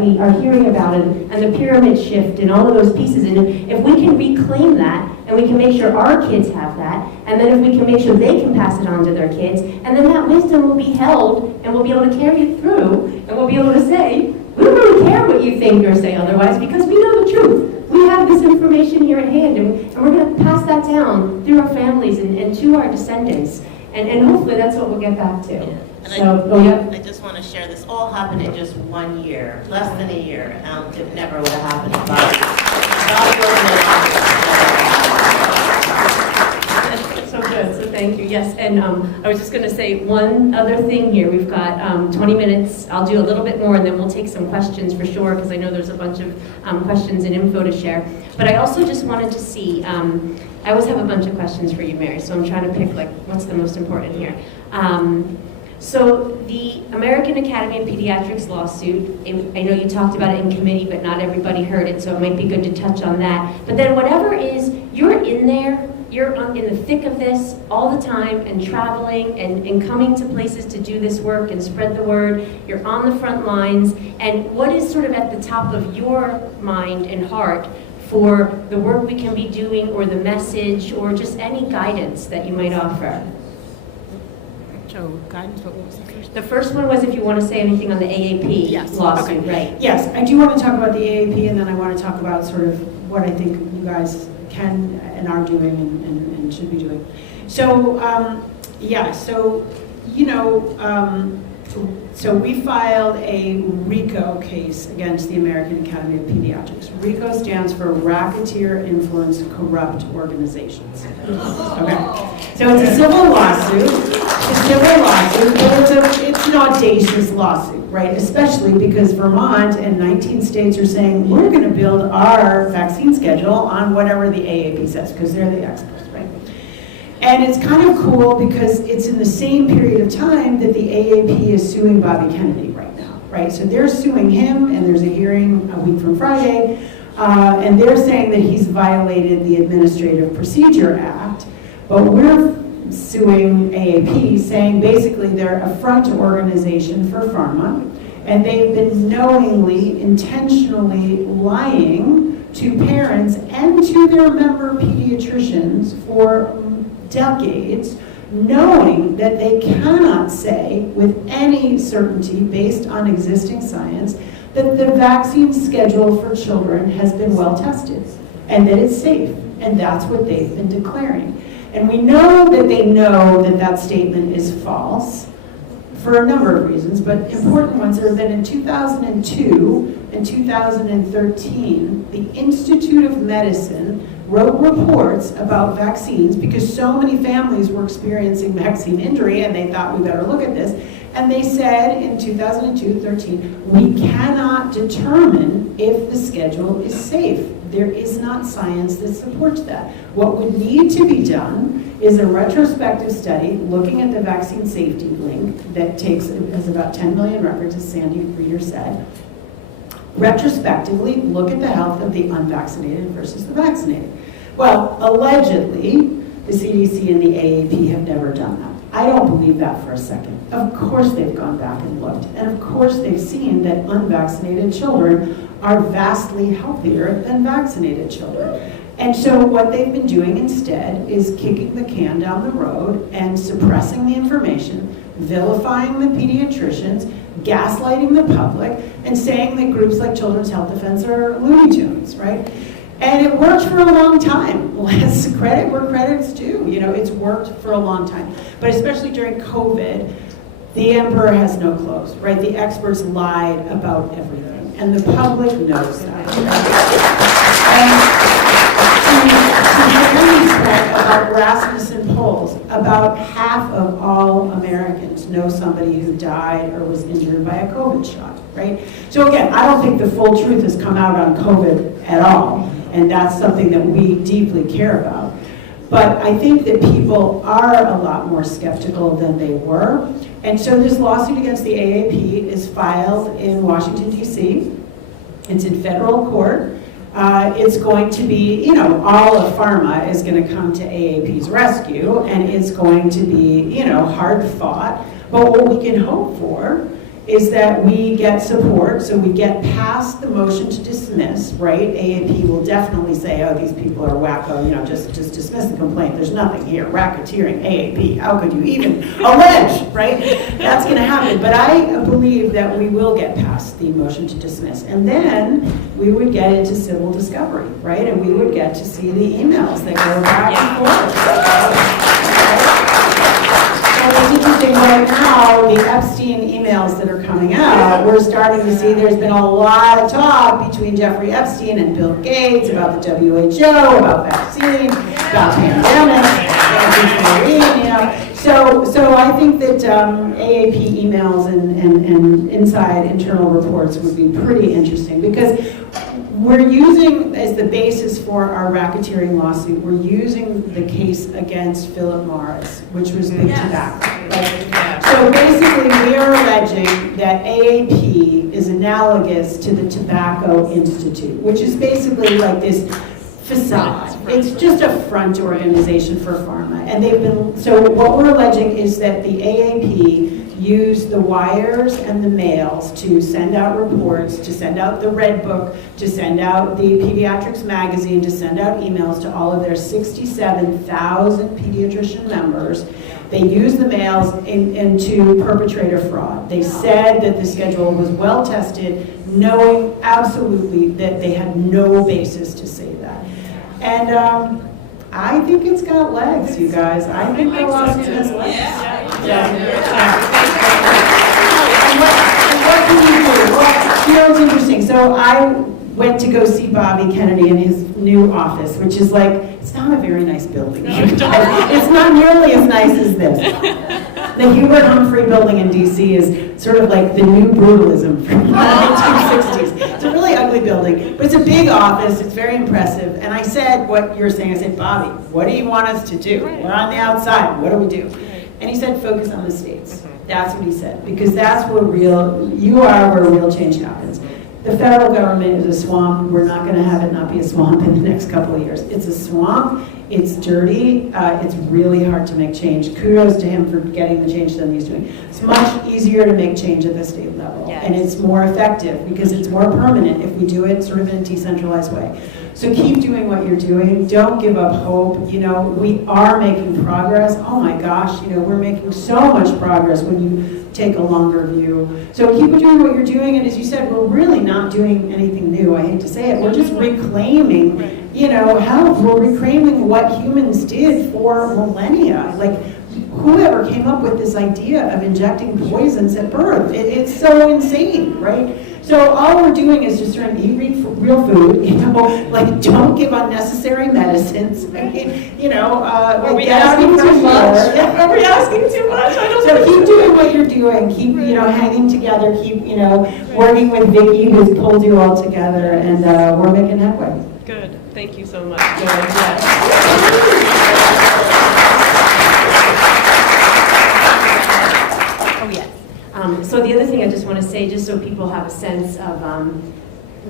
we are hearing about, and the pyramid shift and all of those pieces. And if we can reclaim that, and and we can make sure our kids have that, and then if we can make sure they can pass it on to their kids, and then that wisdom will be held, and we'll be able to carry it through, and we'll be able to say, we don't really care what you think or say otherwise, because we know the truth. We have this information here at hand, and we're going to pass that down through our families and to our descendants. And hopefully that's what we'll get back to. And I just want to share, this all happened in just 1 year, less than a year. It never would have happened if So good, so thank you. Yes, and I was just going to say one other thing here. We've got 20 minutes. I'll do a little bit more, and then we'll take some questions for sure, because I know there's a bunch of questions and info to share. But I also just wanted to see, I always have a bunch of questions for you, Mary, so I'm trying to pick, like, what's the most important here. So the American Academy of Pediatrics lawsuit, I know you talked about it in committee, but not everybody heard it, so it might be good to touch on that. But then whatever is, you're in there, you're in the thick of this all the time, and traveling and coming to places to do this work and spread the word. You're on the front lines. And what is sort of at the top of your mind and heart for the work we can be doing, or the message, or just any guidance that you might offer? So, guidance, what was the first? The first one was if you want to say anything on the AAP Yes. lawsuit, Okay. right? Yes, I do want to talk about the AAP, and then I want to talk about sort of what I think you guys can and are doing and should be doing. So, so we filed a RICO case against the American Academy of Pediatrics. RICO stands for Racketeer Influenced Corrupt Organizations. Okay, so it's a civil lawsuit. But it's an audacious lawsuit, right? Especially because Vermont and 19 states are saying, we're going to build our vaccine schedule on whatever the AAP says, because they're the experts, right? And it's kind of cool because it's in the same period of time that the AAP is suing Bobby Kennedy right now, right? So they're suing him, and there's a hearing a week from Friday, and they're saying that he's violated the Administrative Procedure Act, but we're suing AAP, saying basically they're a front organization for pharma, and they've been knowingly, intentionally lying to parents and to their member pediatricians for decades, knowing that they cannot say with any certainty based on existing science that the vaccine schedule for children has been well tested and that it's safe, and that's what they've been declaring. And we know that they know that that statement is false for a number of reasons, but important ones are that in 2002 and 2013, the Institute of Medicine wrote reports about vaccines because so many families were experiencing vaccine injury, and they thought we better look at this. And they said in 2002-13, we cannot determine if the schedule is safe. There is not science that supports that. What would need to be done is a retrospective study looking at the vaccine safety link that has about 10 million records, as Sandy Reader said. Retrospectively, look at the health of the unvaccinated versus the vaccinated. Well, allegedly, the CDC and the AAP have never done that. I don't believe that for a second. Of course they've gone back and looked, and of course they've seen that unvaccinated children are vastly healthier than vaccinated children. And so what they've been doing instead is kicking the can down the road and suppressing the information, vilifying the pediatricians, gaslighting the public, and saying that groups like Children's Health Defense are Looney Tunes, right? And it worked for a long time. Let's credit where credit's due. You know, it's worked for a long time. But especially during COVID, the emperor has no clothes, right? The experts lied about everything, and the public knows that. And to Mary's point about Rasmussen polls, about half of all Americans know somebody who died or was injured by a COVID shot, right? So again, I don't think the full truth has come out on COVID at all, and that's something that we deeply care about. But I think that people are a lot more skeptical than they were. And so this lawsuit against the AAP is filed in Washington, D.C. It's in federal court. It's going to be, you know, all of pharma is going to come to AAP's rescue, and it's going to be, you know, hard fought. But what we can hope for is that we get support, so we get past the motion to dismiss, right? AAP will definitely say, oh, these people are wacko, just dismiss the complaint. There's nothing here, racketeering, AAP, how could you even allege, right? That's gonna happen, but I believe that we will get past the motion to dismiss. And then we would get into civil discovery, right? And we would get to see the emails that go back and forth. And it's interesting right now, the Epstein emails that are coming out, we're starting to see there's been a lot of talk between Jeffrey Epstein and Bill Gates about the WHO, about vaccine, about pandemic, So I think that AAP emails and inside internal reports would be pretty interesting because we're using, as the basis for our racketeering lawsuit, we're using the case against Philip Morris, which was big tobacco. Right? So basically, we are alleging that AAP is analogous to the Tobacco Institute, which is basically like this facade. It's just a front organization for pharma. And they've been, so what we're alleging is that the AAP used the wires and the mails to send out reports, to send out the Red Book, to send out the Pediatrics Magazine, to send out emails to all of their 67,000 pediatrician members. They used the mails into perpetrate a fraud. They said that the schedule was well tested, knowing absolutely that they had no basis to say that. And I think it's got legs, you guys. I think the lawsuit has legs. And what can you do? Well, it's interesting. So I went to go see Bobby Kennedy in his new office, which is like, it's not a very nice building. It's not nearly as nice as this. The Hubert Humphrey building in DC is sort of like the new brutalism from the 1960s. It's a really ugly building, but it's a big office. It's very impressive. And I said what you're saying. I said, Bobby, what do you want us to do? We're on the outside. What do we do? And he said, focus on the states. That's what he said, because that's where you are where real change happens. The federal government is a swamp. We're not going to have it not be a swamp in the next couple of years. It's a swamp. It's dirty. It's really hard to make change. Kudos to him for getting the change that he's doing. It's much easier to make change at the state level. Yes. And it's more effective because it's more permanent if we do it sort of in a decentralized way. So keep doing what you're doing. Don't give up hope. We are making progress. Oh my gosh, we're making so much progress when you take a longer view. So keep doing what you're doing, and as you said, we're really not doing anything new. I hate to say it. We're just reclaiming, health. We're reclaiming what humans did for millennia. Like, whoever came up with this idea of injecting poisons at birth, it's so insane, right? So all we're doing is just trying to eat real food, like don't give unnecessary medicines. Are we asking too much? Are we asking too much? I don't So keep doing what you're doing. Keep, hanging together. Keep, working with Vicki, who's pulled you all together, and we're making headway. Good. Thank you so much. Oh, yes. So the other thing I just want to say, just so people have a sense of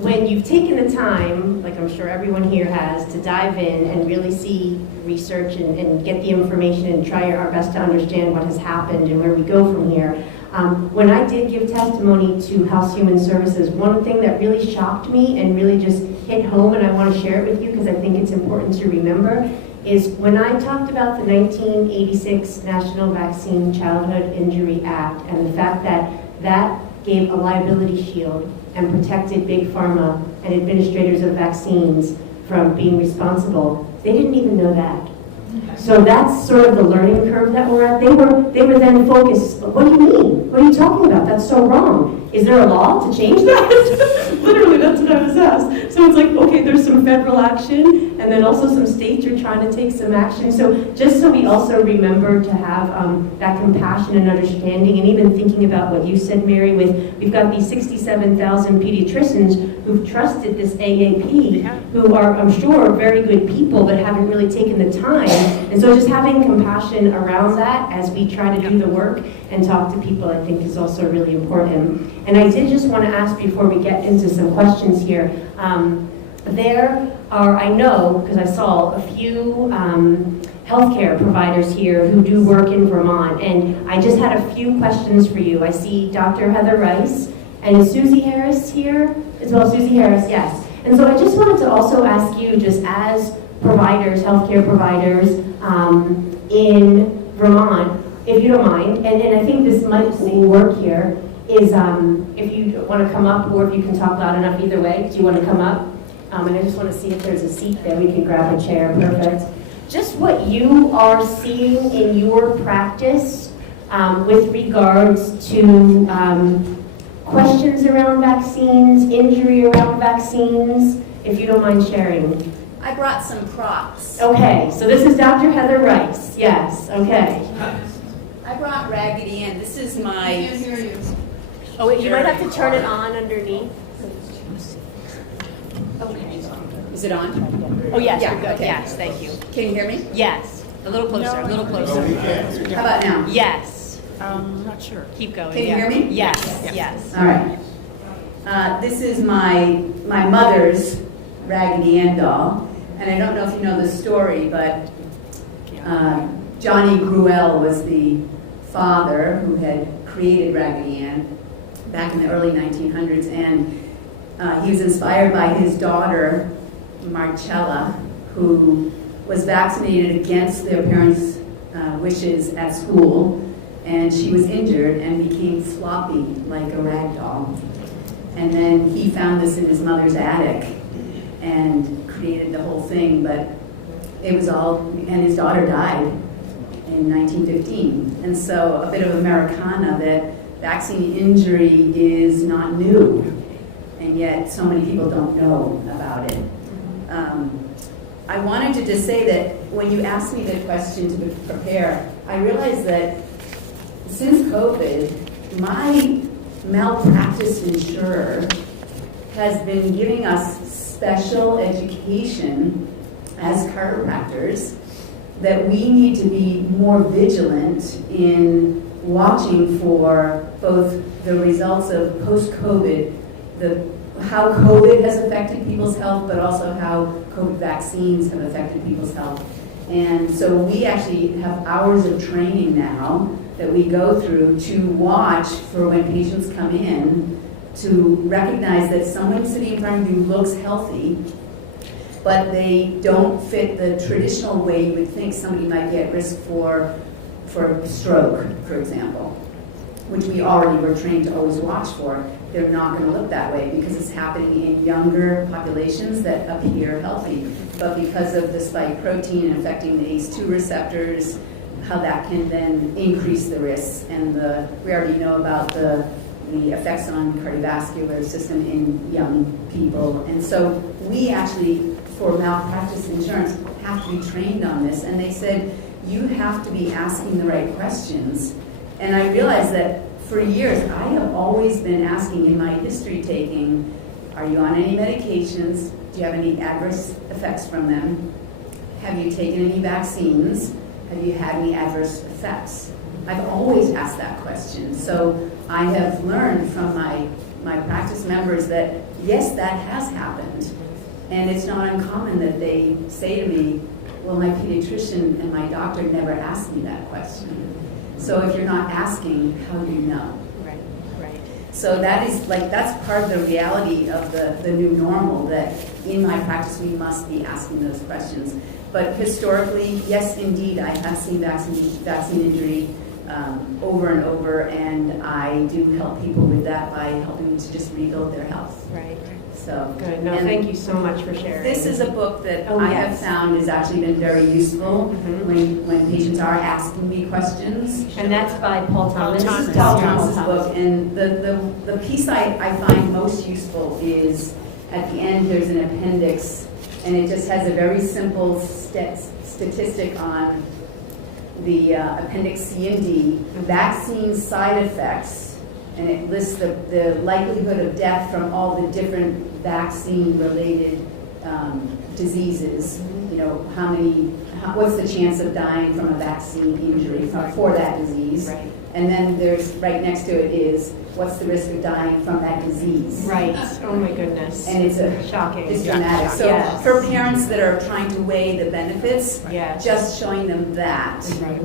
when you've taken the time, like I'm sure everyone here has, to dive in and really see research and get the information and try our best to understand what has happened and where we go from here. When I did give testimony to House Human Services, one thing that really shocked me and really just hit home, and I want to share it with you because I think it's important to remember, is when I talked about the 1986 National Vaccine Childhood Injury Act and the fact that that gave a liability shield and protected big pharma and administrators of vaccines from being responsible, they didn't even know that. So that's sort of the learning curve that we're at. They were then focused, what do you mean? What are you talking about? That's so wrong. Is there a law to change that? Literally, that's what I was asked. So it's like, okay, there's some federal action, and then also some states are trying to take some action. So just so we also remember to have that compassion and understanding, and even thinking about what you said, Mary, we've got these 67,000 pediatricians who've trusted this AAP, who are, I'm sure, very good people, but haven't really taken the time. And so just having compassion around that as we try to do the work and talk to people, I think is also really important. And I did just want to ask before we get into some questions here, there are, I know, because I saw a few healthcare providers here who do work in Vermont, and I just had a few questions for you. I see Dr. Heather Rice, and is Susie Harris here as well? Susie Harris, yes. And so I just wanted to also ask you, just as providers, healthcare providers in Vermont, if you don't mind, and I think this might work here, is if you want to come up, or if you can talk loud enough, either way. Do you want to come up? And I just want to see if there's a seat there. We can grab a chair. Perfect. Just what you are seeing in your practice with regards to questions around vaccines, injury around vaccines, if you don't mind sharing. I brought some props. Okay, so this is Dr. Heather Rice. Yes, okay. I brought Raggedy Ann. This is my... I can't hear you. Oh wait, you might have to turn it on underneath. Okay. Is it on? Oh yes, Yeah, you're good. okay. Yes, thank you. Can you hear me? Yes, a little closer, a little closer. How about now? Yes. Not sure. Keep going. Can you yeah. hear me? Yes, yes. All right. This is my mother's Raggedy Ann doll. And I don't know if you know the story, but Johnny Gruelle was the father who had created Raggedy Ann back in the early 1900s. And he was inspired by his daughter, Marcella, who was vaccinated against their parents' wishes at school. And she was injured and became floppy like a rag doll. And then he found this in his mother's attic and created the whole thing, but it was all, and his daughter died in 1915. And so a bit of Americana that vaccine injury is not new, and yet so many people don't know about it. I wanted to just say that when you asked me the question to prepare, I realized that since COVID, my malpractice insurer has been giving us special education as chiropractors that we need to be more vigilant in watching for both the results of post-COVID, how COVID has affected people's health, but also how COVID vaccines have affected people's health. And so we actually have hours of training now that we go through to watch for when patients come in, to recognize that someone sitting in front of you looks healthy, but they don't fit the traditional way you would think somebody might be at risk for stroke, for example, which we already were trained to always watch for. They're not going to look that way because it's happening in younger populations that appear healthy. But because of the spike protein affecting the ACE2 receptors, how that can then increase the risks. And we already know about the effects on cardiovascular system in young people. And so we actually, for malpractice insurance, have to be trained on this. And they said, you have to be asking the right questions. And I realized that for years, I have always been asking in my history taking, are you on any medications? Do you have any adverse effects from them? Have you taken any vaccines? Have you had any adverse effects? I've always asked that question. So I have learned from my practice members that, yes, that has happened. And it's not uncommon that they say to me, well, my pediatrician and my doctor never asked me that question. So if you're not asking, how do you know? Right, right. So that's part of the reality of the new normal, that in my practice we must be asking those questions. But historically, yes, indeed, I have seen vaccine injury over and over, and I do help people with that by helping them to just rebuild their health. Right. So good. No, and thank you so much for sharing. This is a book that Oh, I yes. have found has actually been very useful when patients are asking me questions. And that's by Paul Thomas. This is Paul Thomas's book, and the piece I find most useful is at the end there's an appendix, and it just has a very simple statistic on the appendix C and D, vaccine side effects, and it lists the likelihood of death from all the different vaccine-related diseases, what's the chance of dying from a vaccine injury for that disease? Right. And then there's, right next to it is, what's the risk of dying from that disease? Right. Oh my goodness. And it's shocking. It's dramatic. So Yes. for parents that are trying to weigh the benefits, Yes. just showing them that. Right.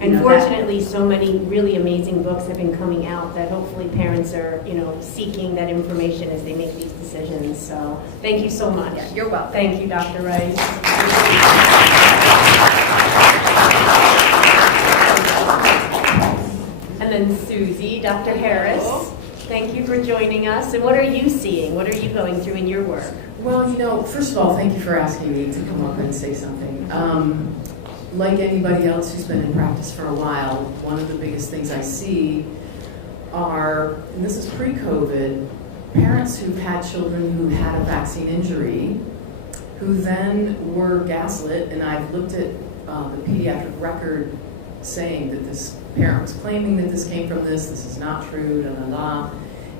You know, And fortunately, so many really amazing books have been coming out that hopefully parents are, seeking that information as they make these decisions. So thank you so much. Yeah, you're welcome. Thank you, Dr. Rice. And then Susie, Dr. Harris, thank you for joining us. And what are you seeing? What are you going through in your work? Well, first of all, thank you for asking me to come up and say something. Like anybody else who's been in practice for a while, one of the biggest things I see are, and this is pre-COVID, parents who've had children who had a vaccine injury, who then were gaslit, and I've looked at the pediatric record saying that this parent was claiming that this came from this is not true,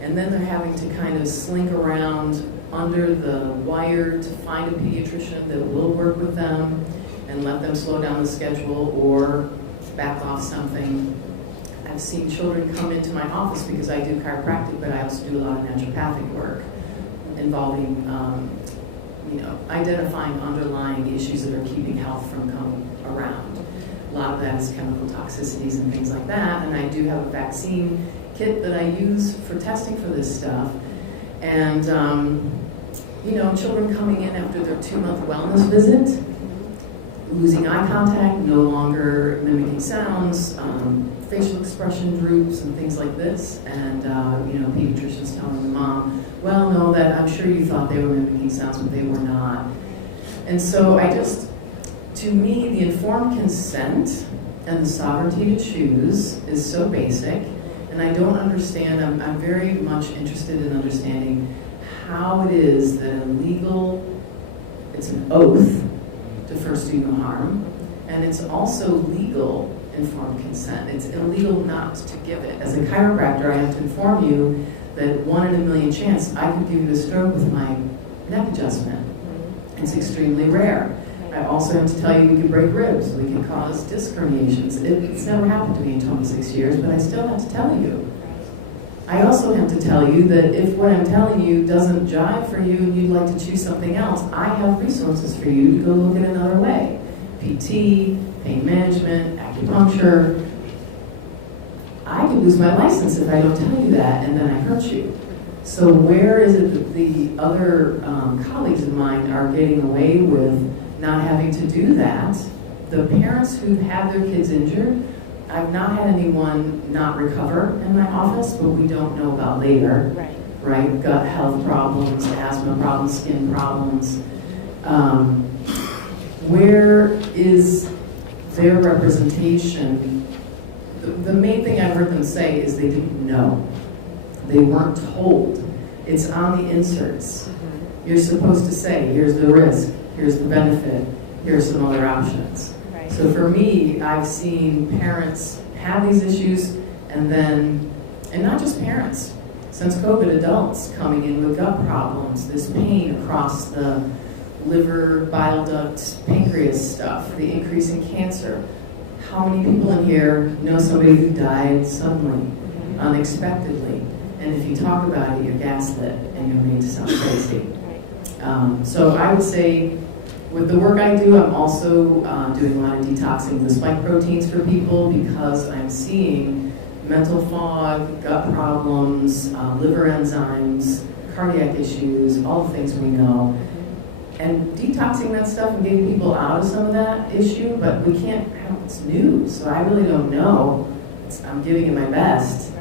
and then they're having to kind of slink around under the wire to find a pediatrician that will work with them and let them slow down the schedule or back off something. I've seen children come into my office because I do chiropractic, but I also do a lot of naturopathic work involving, identifying underlying issues that are keeping health from coming around. A lot of that is chemical toxicities and things like that, and I do have a vaccine kit that I use for testing for this stuff. And, children coming in after their 2-month wellness visit, losing eye contact, no longer mimicking sounds, facial expression droops and things like this, and pediatricians telling the mom, well, no, that I'm sure you thought they were mimicking sounds, but they were not. And so to me, the informed consent and the sovereignty to choose is so basic, and I don't understand, I'm very much interested in understanding how it is that it's an oath to first do no harm, and it's also legal informed consent. It's illegal not to give it. As a chiropractor, I have to inform you that 1 in a million chance I could give you a stroke with my neck adjustment. It's extremely rare. I also have to tell you we can break ribs, we can cause disc herniations. It's never happened to me in 26 years, but I still have to tell you. I also have to tell you that if what I'm telling you doesn't jive for you and you'd like to choose something else, I have resources for you to go look at another way. PT, pain management, acupuncture. I could lose my license if I don't tell you that, and then I hurt you. So where is it that the other colleagues of mine are getting away with not having to do that? The parents who've had their kids injured, I've not had anyone not recover in my office, but we don't know about later. Right? Gut health problems, asthma problems, skin problems. Where is their representation? The main thing I've heard them say is they didn't know. They weren't told. It's on the inserts. You're supposed to say, here's the risk, here's the benefit, here's some other options. So for me, I've seen parents have these issues, and not just parents, since COVID, adults coming in with gut problems, this pain across the liver, bile duct, pancreas stuff, the increase in cancer. How many people in here know somebody who died suddenly, unexpectedly? And if you talk about it, you're gaslit and you're made to sound crazy. So I would say, with the work I do, I'm also doing a lot of detoxing the spike proteins for people because I'm seeing mental fog, gut problems, liver enzymes, cardiac issues, all the things we know. And detoxing that stuff and getting people out of some of that issue, but we can't have, it's new, so I really don't know. I'm giving it my best.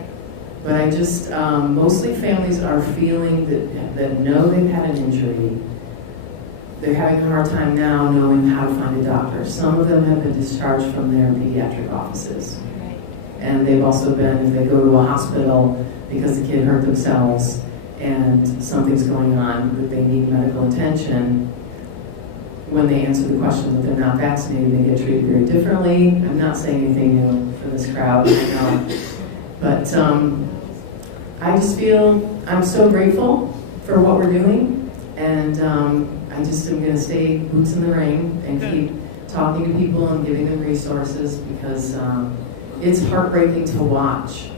But I just, mostly families are feeling that know they've had an injury. They're having a hard time now knowing how to find a doctor. Some of them have been discharged from their pediatric offices. And they've also been, if they go to a hospital because the kid hurt themselves and something's going on that they need medical attention, when they answer the question that they're not vaccinated, they get treated very differently. I'm not saying anything new for this crowd, I know. But I just feel I'm so grateful for what we're doing, and I I just am going to stay boots in the ring and keep talking to people and giving them resources, because it's heartbreaking to watch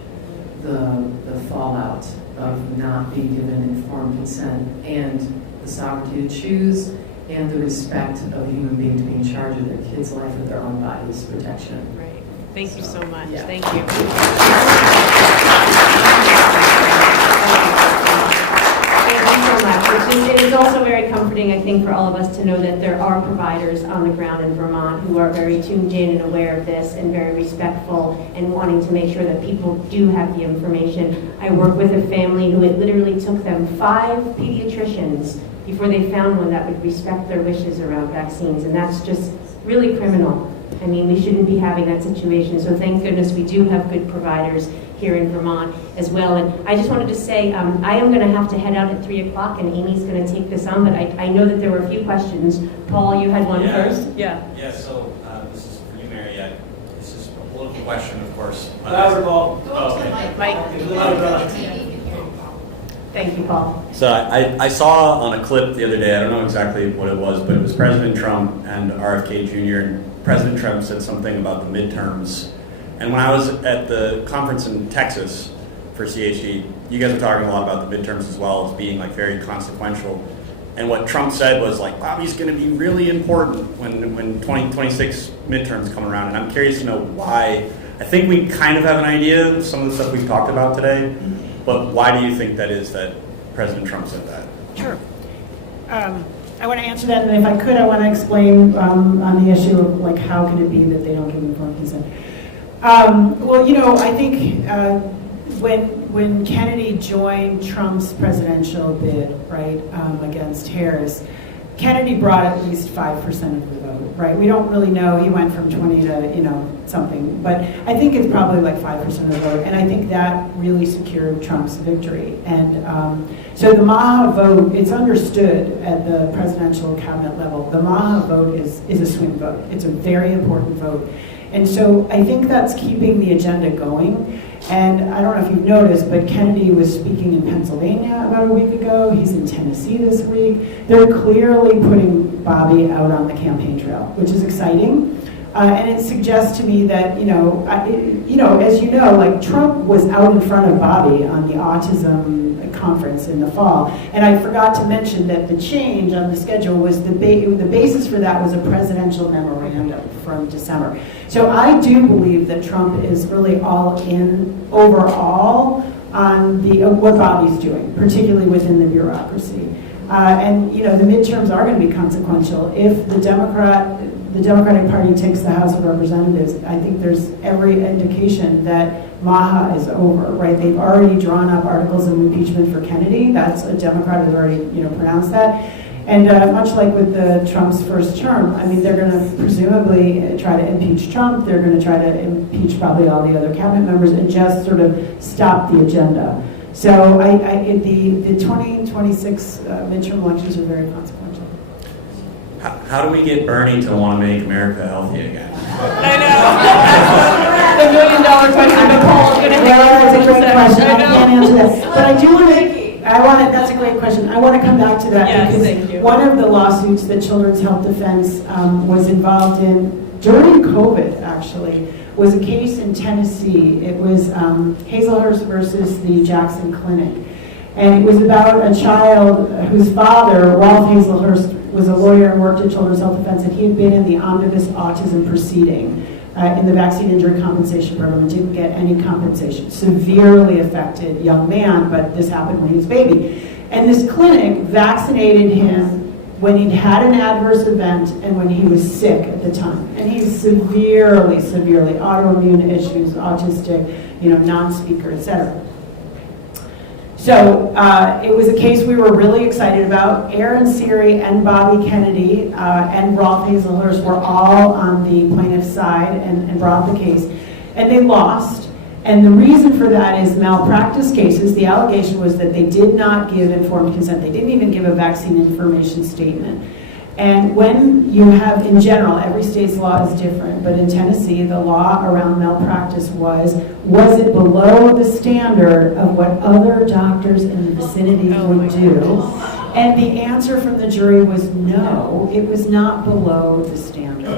the fallout of not being given informed consent and the sovereignty to choose and the respect of a human being to be in charge of their kid's life with their own body's protection. Right. Thank you so much. Yeah. Thank you. Thank you so much. It is also very comforting, I think, for all of us to know that there are providers on the ground in Vermont who are very tuned in and aware of this and very respectful and wanting to make sure that people do have the information. I work with a family who it literally took them 5 pediatricians before they found one that would respect their wishes around vaccines, and that's just really criminal. I mean, we shouldn't be having that situation, so thank goodness we do have good providers here in Vermont as well. And I just wanted to say, I am going to have to head out at 3 o'clock, and Amy's going to take this on, but I know that there were a few questions. Paul, you had one first? Yeah. Yeah, so this is for you, Mary. This is a political question, of course. Louder, Paul. Oh, okay. Mike. Thank you, Paul. So I saw on a clip the other day, I don't know exactly what it was, but it was President Trump and RFK Jr., and President Trump said something about the midterms. And when I was at the conference in Texas for CHE, you guys were talking a lot about the midterms as well as being like very consequential. And what Trump said was like, Bobby's going to be really important when 2026 midterms come around. And I'm curious to know why. I think we kind of have an idea of some of the stuff we've talked about today, but why do you think that is that President Trump said that? Sure. I want to answer that, and if I could, I want to explain on the issue of like how can it be that they don't give informed consent. Well, you know, I think when Kennedy joined Trump's presidential bid, right, against Harris, Kennedy brought at least 5% of the vote, right? We don't really know. He went from 20 to, something. But I think it's probably like 5% of the vote. And I think that really secured Trump's victory. And so the Maha vote, it's understood at the presidential cabinet level, the Maha vote is a swing vote. It's a very important vote. And so I think that's keeping the agenda going. And I don't know if you've noticed, but Kennedy was speaking in Pennsylvania about a week ago. He's in Tennessee this week. They're clearly putting Bobby out on the campaign trail, which is exciting. And it suggests to me that, as you know, like Trump was out in front of Bobby on the autism conference in the fall. And I forgot to mention that the change on the schedule was the basis for that was a presidential memorandum from December. So I do believe that Trump is really all in overall on what Bobby's doing, particularly within the bureaucracy. And the midterms are going to be consequential. If the Democratic Party takes the House of Representatives, I think there's every indication that Maha is over, right? They've already drawn up articles of impeachment for Kennedy. That's a Democrat has already, pronounced that. And much like with Trump's first term, I mean, they're going to presumably try to impeach Trump. They're going to try to impeach probably all the other cabinet members and just sort of stop the agenda. So the 2026 midterm elections are very consequential. How do we get Bernie to want to make America healthy again? I know. The $1 million question, but Paul's going to take That's a great question. I can't answer that. But I do want to. That's a great question. I want to come back to that Yes, because thank you. one of the lawsuits that Children's Health Defense was involved in during COVID, actually, was a case in Tennessee. It was Hazelhurst versus the Jackson Clinic. And it was about a child whose father, Walt Hazelhurst, was a lawyer and worked at Children's Health Defense, and he had been in the omnibus autism proceeding in the Vaccine Injury Compensation Program and didn't get any compensation. Severely affected young man, but this happened when he was a baby. And this clinic vaccinated him when he'd had an adverse event and when he was sick at the time. And he's severely autoimmune issues, autistic, non-speaker, etc. So it was a case we were really excited about. Aaron Seary and Bobby Kennedy and Rolf Hazelhurst were all on the plaintiff's side and brought the case. And they lost. And the reason for that is malpractice cases. The allegation was that they did not give informed consent. They didn't even give a vaccine information statement. And when you have, in general, every state's law is different, but in Tennessee, the law around malpractice was it below the standard of what other doctors in the vicinity would do? And the answer from the jury was no, it was not below the standard,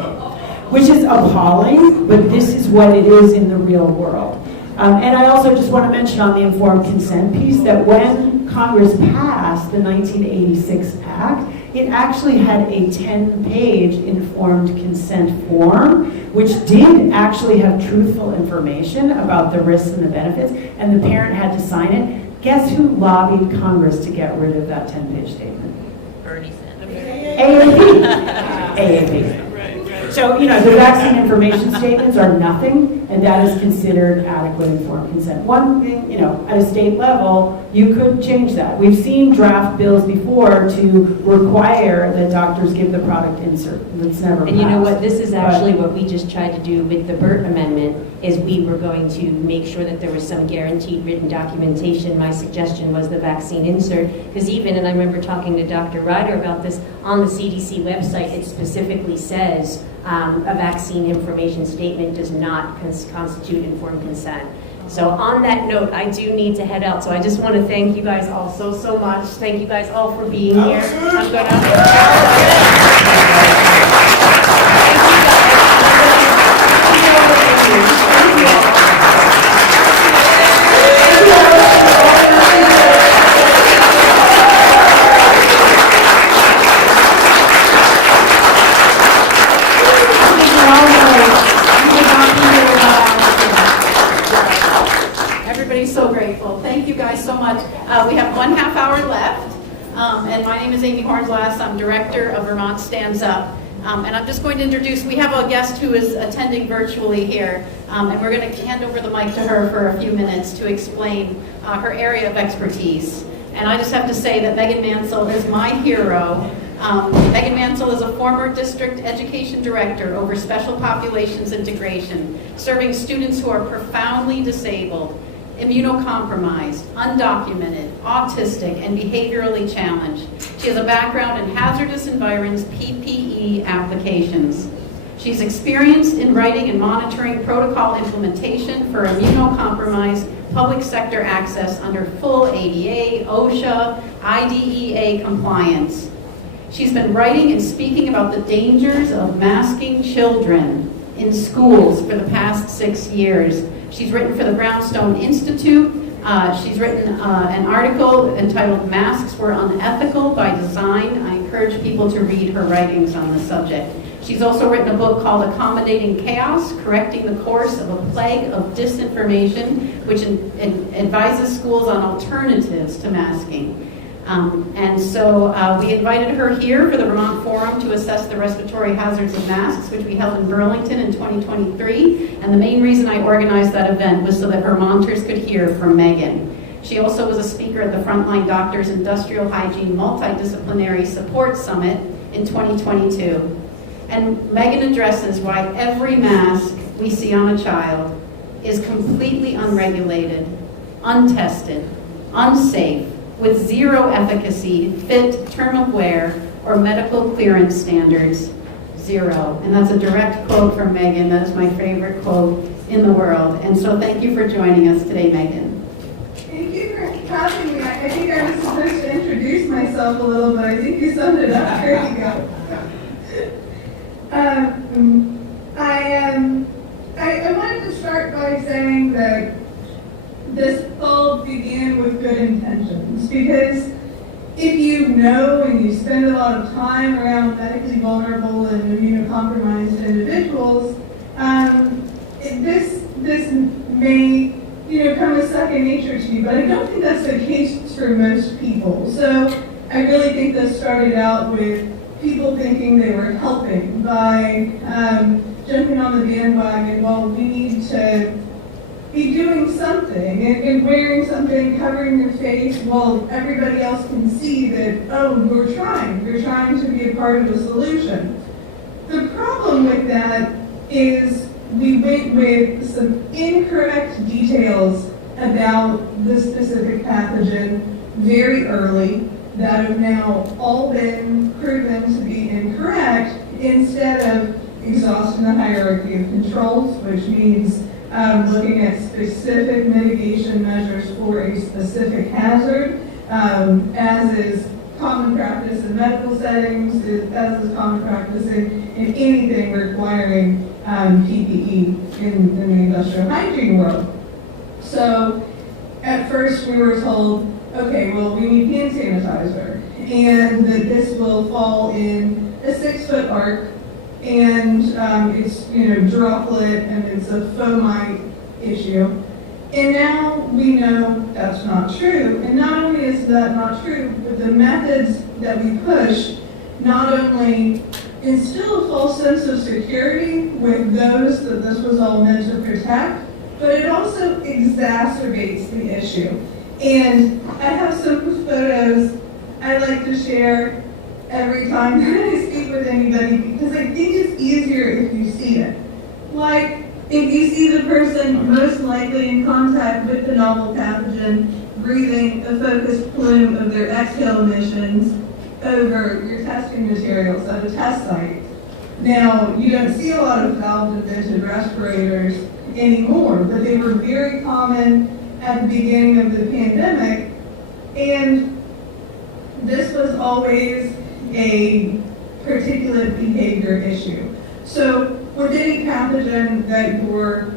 which is appalling, but this is what it is in the real world. And I also just want to mention on the informed consent piece that when Congress passed the 1986 Act, it actually had a 10-page informed consent form, which did actually have truthful information about the risks and the benefits, and the parent had to sign it. Guess who lobbied Congress to get rid of that 10-page statement? Bernie Sanders. AAP. AAP. So, the vaccine information statements are nothing, and that is considered adequate informed consent. One thing, at a state level, you could change that. We've seen draft bills before to require that doctors give the product insert. That's never And you know passed. what, this is actually what we just tried to do with the Burt Amendment, is we were going to make sure that there was some guaranteed written documentation. My suggestion was the vaccine insert, because even, and I remember talking to Dr. Ryder about this, on the CDC website, it specifically says a vaccine information statement does not constitute informed consent. So on that note, I do need to head out. So I just want to thank you guys all so much. Thank you guys all for being here. I'm Everybody's so grateful. Thank you guys so much. We have 1/2 hour left. And my name is Amy Hornsglass. I'm director of Vermont Stands Up. And I'm just going to introduce, we have a guest who is attending virtually here. And we're going to hand over the mic to her for a few minutes to explain her area of expertise. And I just have to say that Megan Mansell is my hero. Megan Mansell is a former district education director over special populations integration, serving students who are profoundly disabled, immunocompromised, undocumented, autistic, and behaviorally challenged. She has a background in hazardous environs PPE applications. She's experienced in writing and monitoring protocol implementation for immunocompromised public sector access under full ADA, OSHA, IDEA compliance. She's been writing and speaking about the dangers of masking children in schools for the past 6 years. She's written for the Brownstone Institute. She's written an article entitled Masks Were Unethical by Design. I encourage people to read her writings on the subject. She's also written a book called Accommodating Chaos, Correcting the Course of a Plague of Disinformation, which advises schools on alternatives to masking. And so we invited her here for the Vermont Forum to assess the respiratory hazards of masks, which we held in Burlington in 2023. And the main reason I organized that event was so that Vermonters could hear from Megan. She also was a speaker at the Frontline Doctors Industrial Hygiene Multidisciplinary Support Summit in 2022. And Megan addresses why every mask we see on a child is completely unregulated, untested, unsafe, with zero efficacy, fit, term of wear, or medical clearance standards, zero. And that's a direct quote from Megan. That is my favorite quote in the world. And so thank you for joining us today, Megan. Thank you for having me. I think I was supposed to introduce myself a little, but I think you summed it up. There you go. I wanted to start by saying that this all began with good intentions, because if you know and you spend a lot of time around medically vulnerable and immunocompromised individuals, this may come as second nature to you, but I don't think that's the case for most people. So I really think this started out with people thinking they were helping by jumping on the bandwagon. Well, we need to be doing something and wearing something, covering your face, while everybody else can see that, oh, you're trying to be a part of the solution. The problem with that is we went with some incorrect details about the specific pathogen very early that have now all been proven to be incorrect, instead of exhausting the hierarchy of controls, which means looking at specific mitigation measures for a specific hazard, as is common practice in medical settings, as is common practice in anything requiring PPE in the industrial hygiene world. So at first we were told, okay, well, we need hand sanitizer, and that this will fall in a 6-foot arc, and it's, droplet, and it's a fomite issue. And now we know that's not true. And not only is that not true, but the methods that we push not only instill a false sense of security with those that this was all meant to protect, but it also exacerbates the issue. And I have some photos I like to share every time that I speak with anybody, because I think it's easier if you see it. Like, if you see the person most likely in contact with the novel pathogen breathing a focused plume of their exhale emissions over your testing materials at a test site. Now, you don't see a lot of valve-vented respirators anymore, but they were very common at the beginning of the pandemic, and this was always a particulate behavior issue. So with any pathogen that you're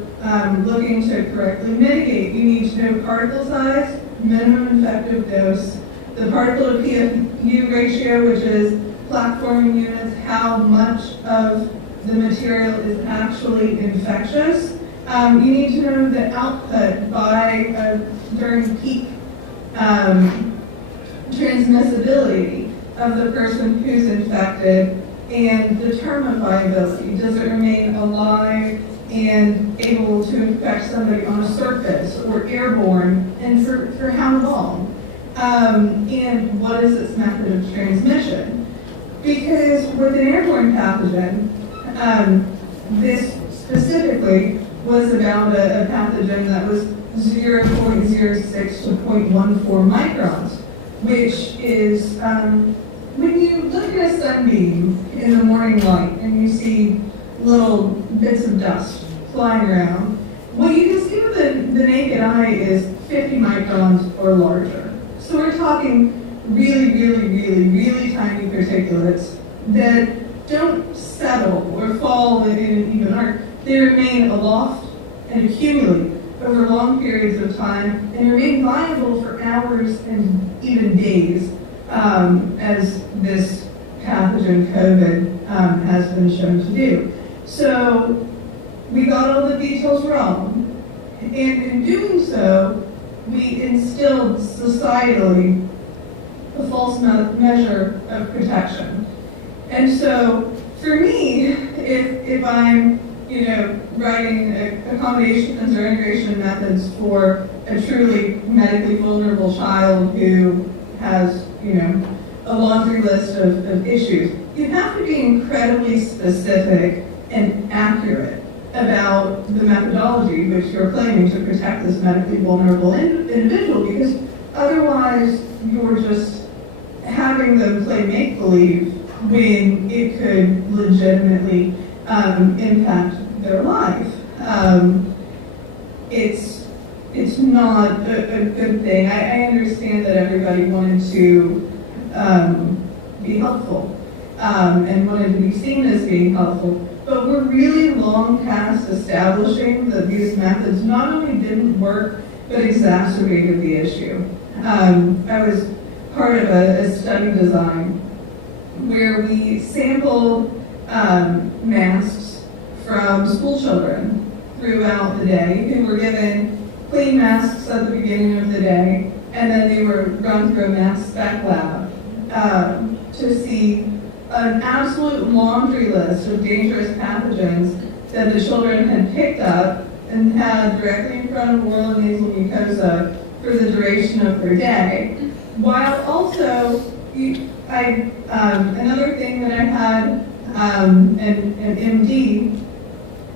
looking to correctly mitigate, you need to know particle size, minimum effective dose, the particle to PFU ratio, which is plaque forming units, how much of the material is actually infectious. You need to know the output by during peak transmissibility of the person who's infected, and the term of viability. Does it remain alive and able to infect somebody on a surface or airborne, and for how long? And what is its method of transmission? Because with an airborne pathogen, this specifically was about a pathogen that was 0.06 to 0.14 microns, which is when you look at a sunbeam in the morning light and you see little bits of dust flying around, what you can see with the naked eye is 50 microns or larger. So we're talking really, really, really, really tiny particulates that don't settle or fall in an even arc. They remain aloft and accumulate over long periods of time and remain viable for hours and even days, as this pathogen COVID has been shown to do. So we got all the details wrong, and in doing so, we instilled societally a false measure of protection. And so for me, if I'm writing accommodations or integration methods for a truly medically vulnerable child who has, a laundry list of issues, you have to be incredibly specific and accurate about the methodology which you're claiming to protect this medically vulnerable individual, because otherwise you're just having them play make-believe when it could legitimately impact their life. It's not a good thing. I understand that everybody wanted to be helpful and wanted to be seen as being helpful, but we're really long past establishing that these methods not only didn't work, but exacerbated the issue. I was part of a study design where we sampled masks from school children throughout the day who were given clean masks at the beginning of the day, and then they were run through a mass spec lab to see an absolute laundry list of dangerous pathogens that the children had picked up and had directly in front of oral and nasal mucosa for the duration of their day, while also another thing that I had an MD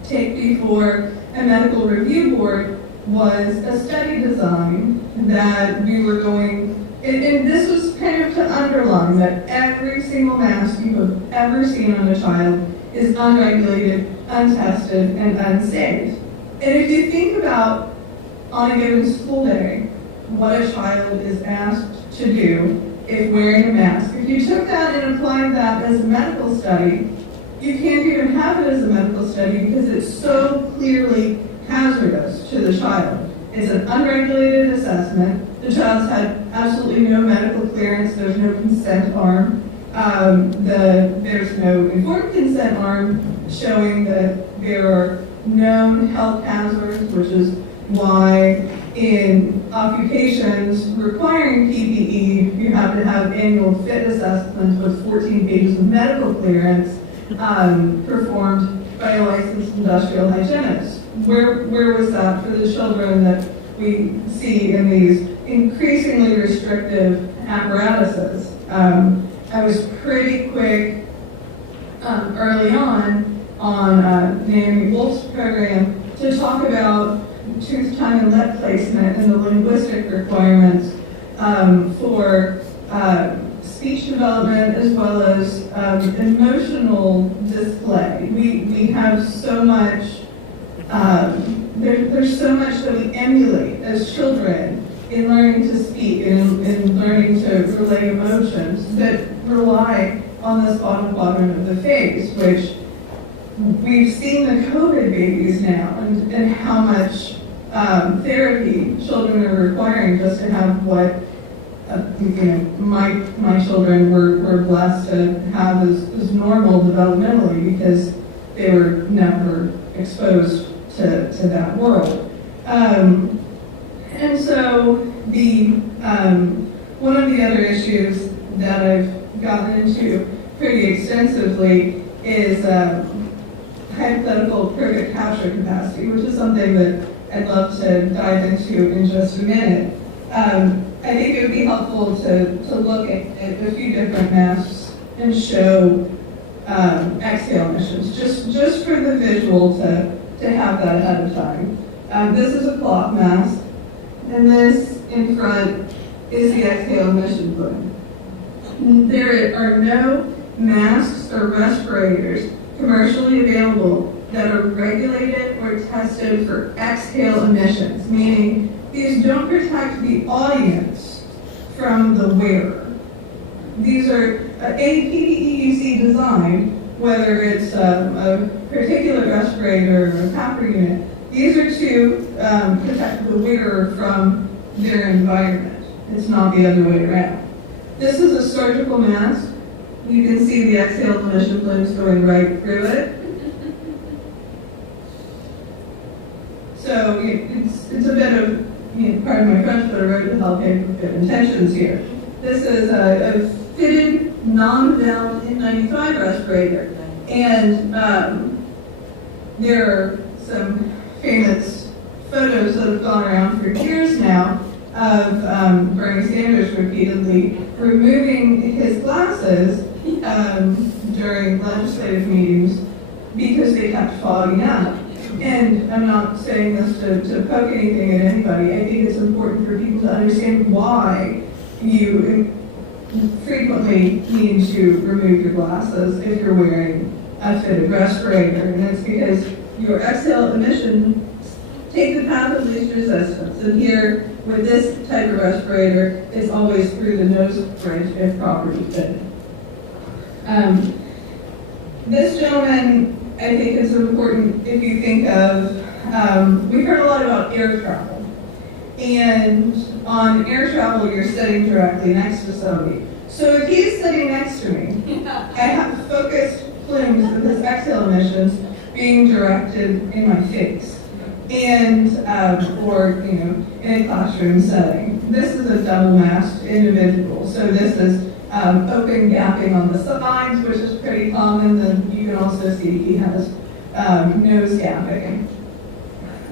take before a medical review board was a study design that we were going, and this was kind of to underline that every single mask you have ever seen on a child is unregulated, untested, and unsafe. And if you think about on a given school day what a child is asked to do if wearing a mask. If you took that and applied that as a medical study, you can't even have it as a medical study because it's so clearly hazardous to the child. It's an unregulated assessment. The child's had absolutely no medical clearance. There's no consent arm. There's no informed consent arm showing that there are known health hazards, which is why in occupations requiring PPE, you have to have annual fit assessments with 14 pages of medical clearance performed by a licensed industrial hygienist. Where was that for the children that we see in these increasingly restrictive apparatuses? I was pretty quick early on Naomi Wolf's program to talk about tooth, tongue, and lip placement and the linguistic requirements for speech development as well as emotional display. We have so much, there's so much that we emulate as children in learning to speak and in learning to relay emotions that rely on this bottom quadrant of the face, which we've seen the COVID babies now and how much therapy children are requiring just to have what my children were blessed to have as normal developmentally because they were never exposed to that world. And so one of the other issues that I've gotten into pretty extensively is hypothetical perfect capture capacity, which is something that I'd love to dive into in just a minute. I think it would be helpful to look at a few different masks and show exhale emissions, just for the visual to have that ahead of time. This is a cloth mask, and this in front is the exhale emission plume. There are no masks or respirators commercially available that are regulated or tested for exhale emissions, meaning these don't protect the audience from the wearer. These are any PPE design, whether it's a particulate respirator or a PAPR unit, these are to protect the wearer from their environment. It's not the other way around. This is a surgical mask. You can see the exhale emission plumes going right through it. So it's a bit of, pardon my French, but a road to hell paved with good intentions here. This is a fitted, non-valve N95 respirator. And there are some famous photos that have gone around for years now of Bernie Sanders repeatedly removing his glasses during legislative meetings because they kept fogging up. And I'm not saying this to poke anything at anybody. I think it's important for people to understand why you frequently need to remove your glasses if you're wearing a fitted respirator. And it's because your exhale emissions take the path of least resistance. And here, with this type of respirator, it's always through the nose bridge if properly fitted. This gentleman, I think, is important if you think of, we've heard a lot about air travel. And on air travel, you're sitting directly next to somebody. So if he's sitting next to me, I have focused plumes of his exhale emissions being directed in my face. And, or, in a classroom setting. This is a double-masked individual. So this is open gapping on the sides, which is pretty common. Then you can also see he has nose gapping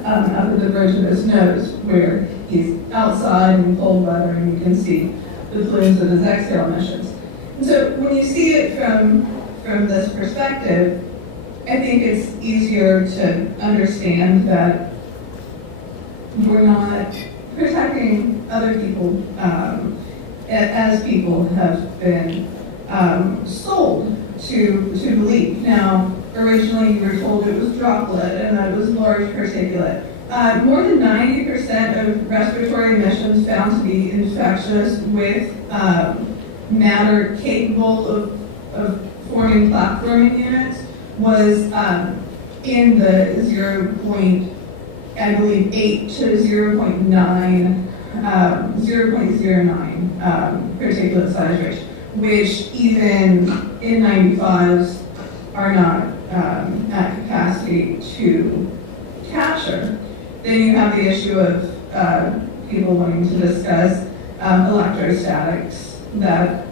up at the bridge of his nose, where he's outside in cold weather, and you can see the plumes of his exhale emissions. And so when you see it from this perspective, I think it's easier to understand that we're not protecting other people as people have been sold to believe. Now, originally you were told it was droplet and that it was large particulate. More than 90% of respiratory emissions found to be infectious with matter capable of forming platforming units was in the 0.8 to 0.09 particulate size range, which even in 95s are not at capacity to capture. Then you have the issue of people wanting to discuss electrostatics that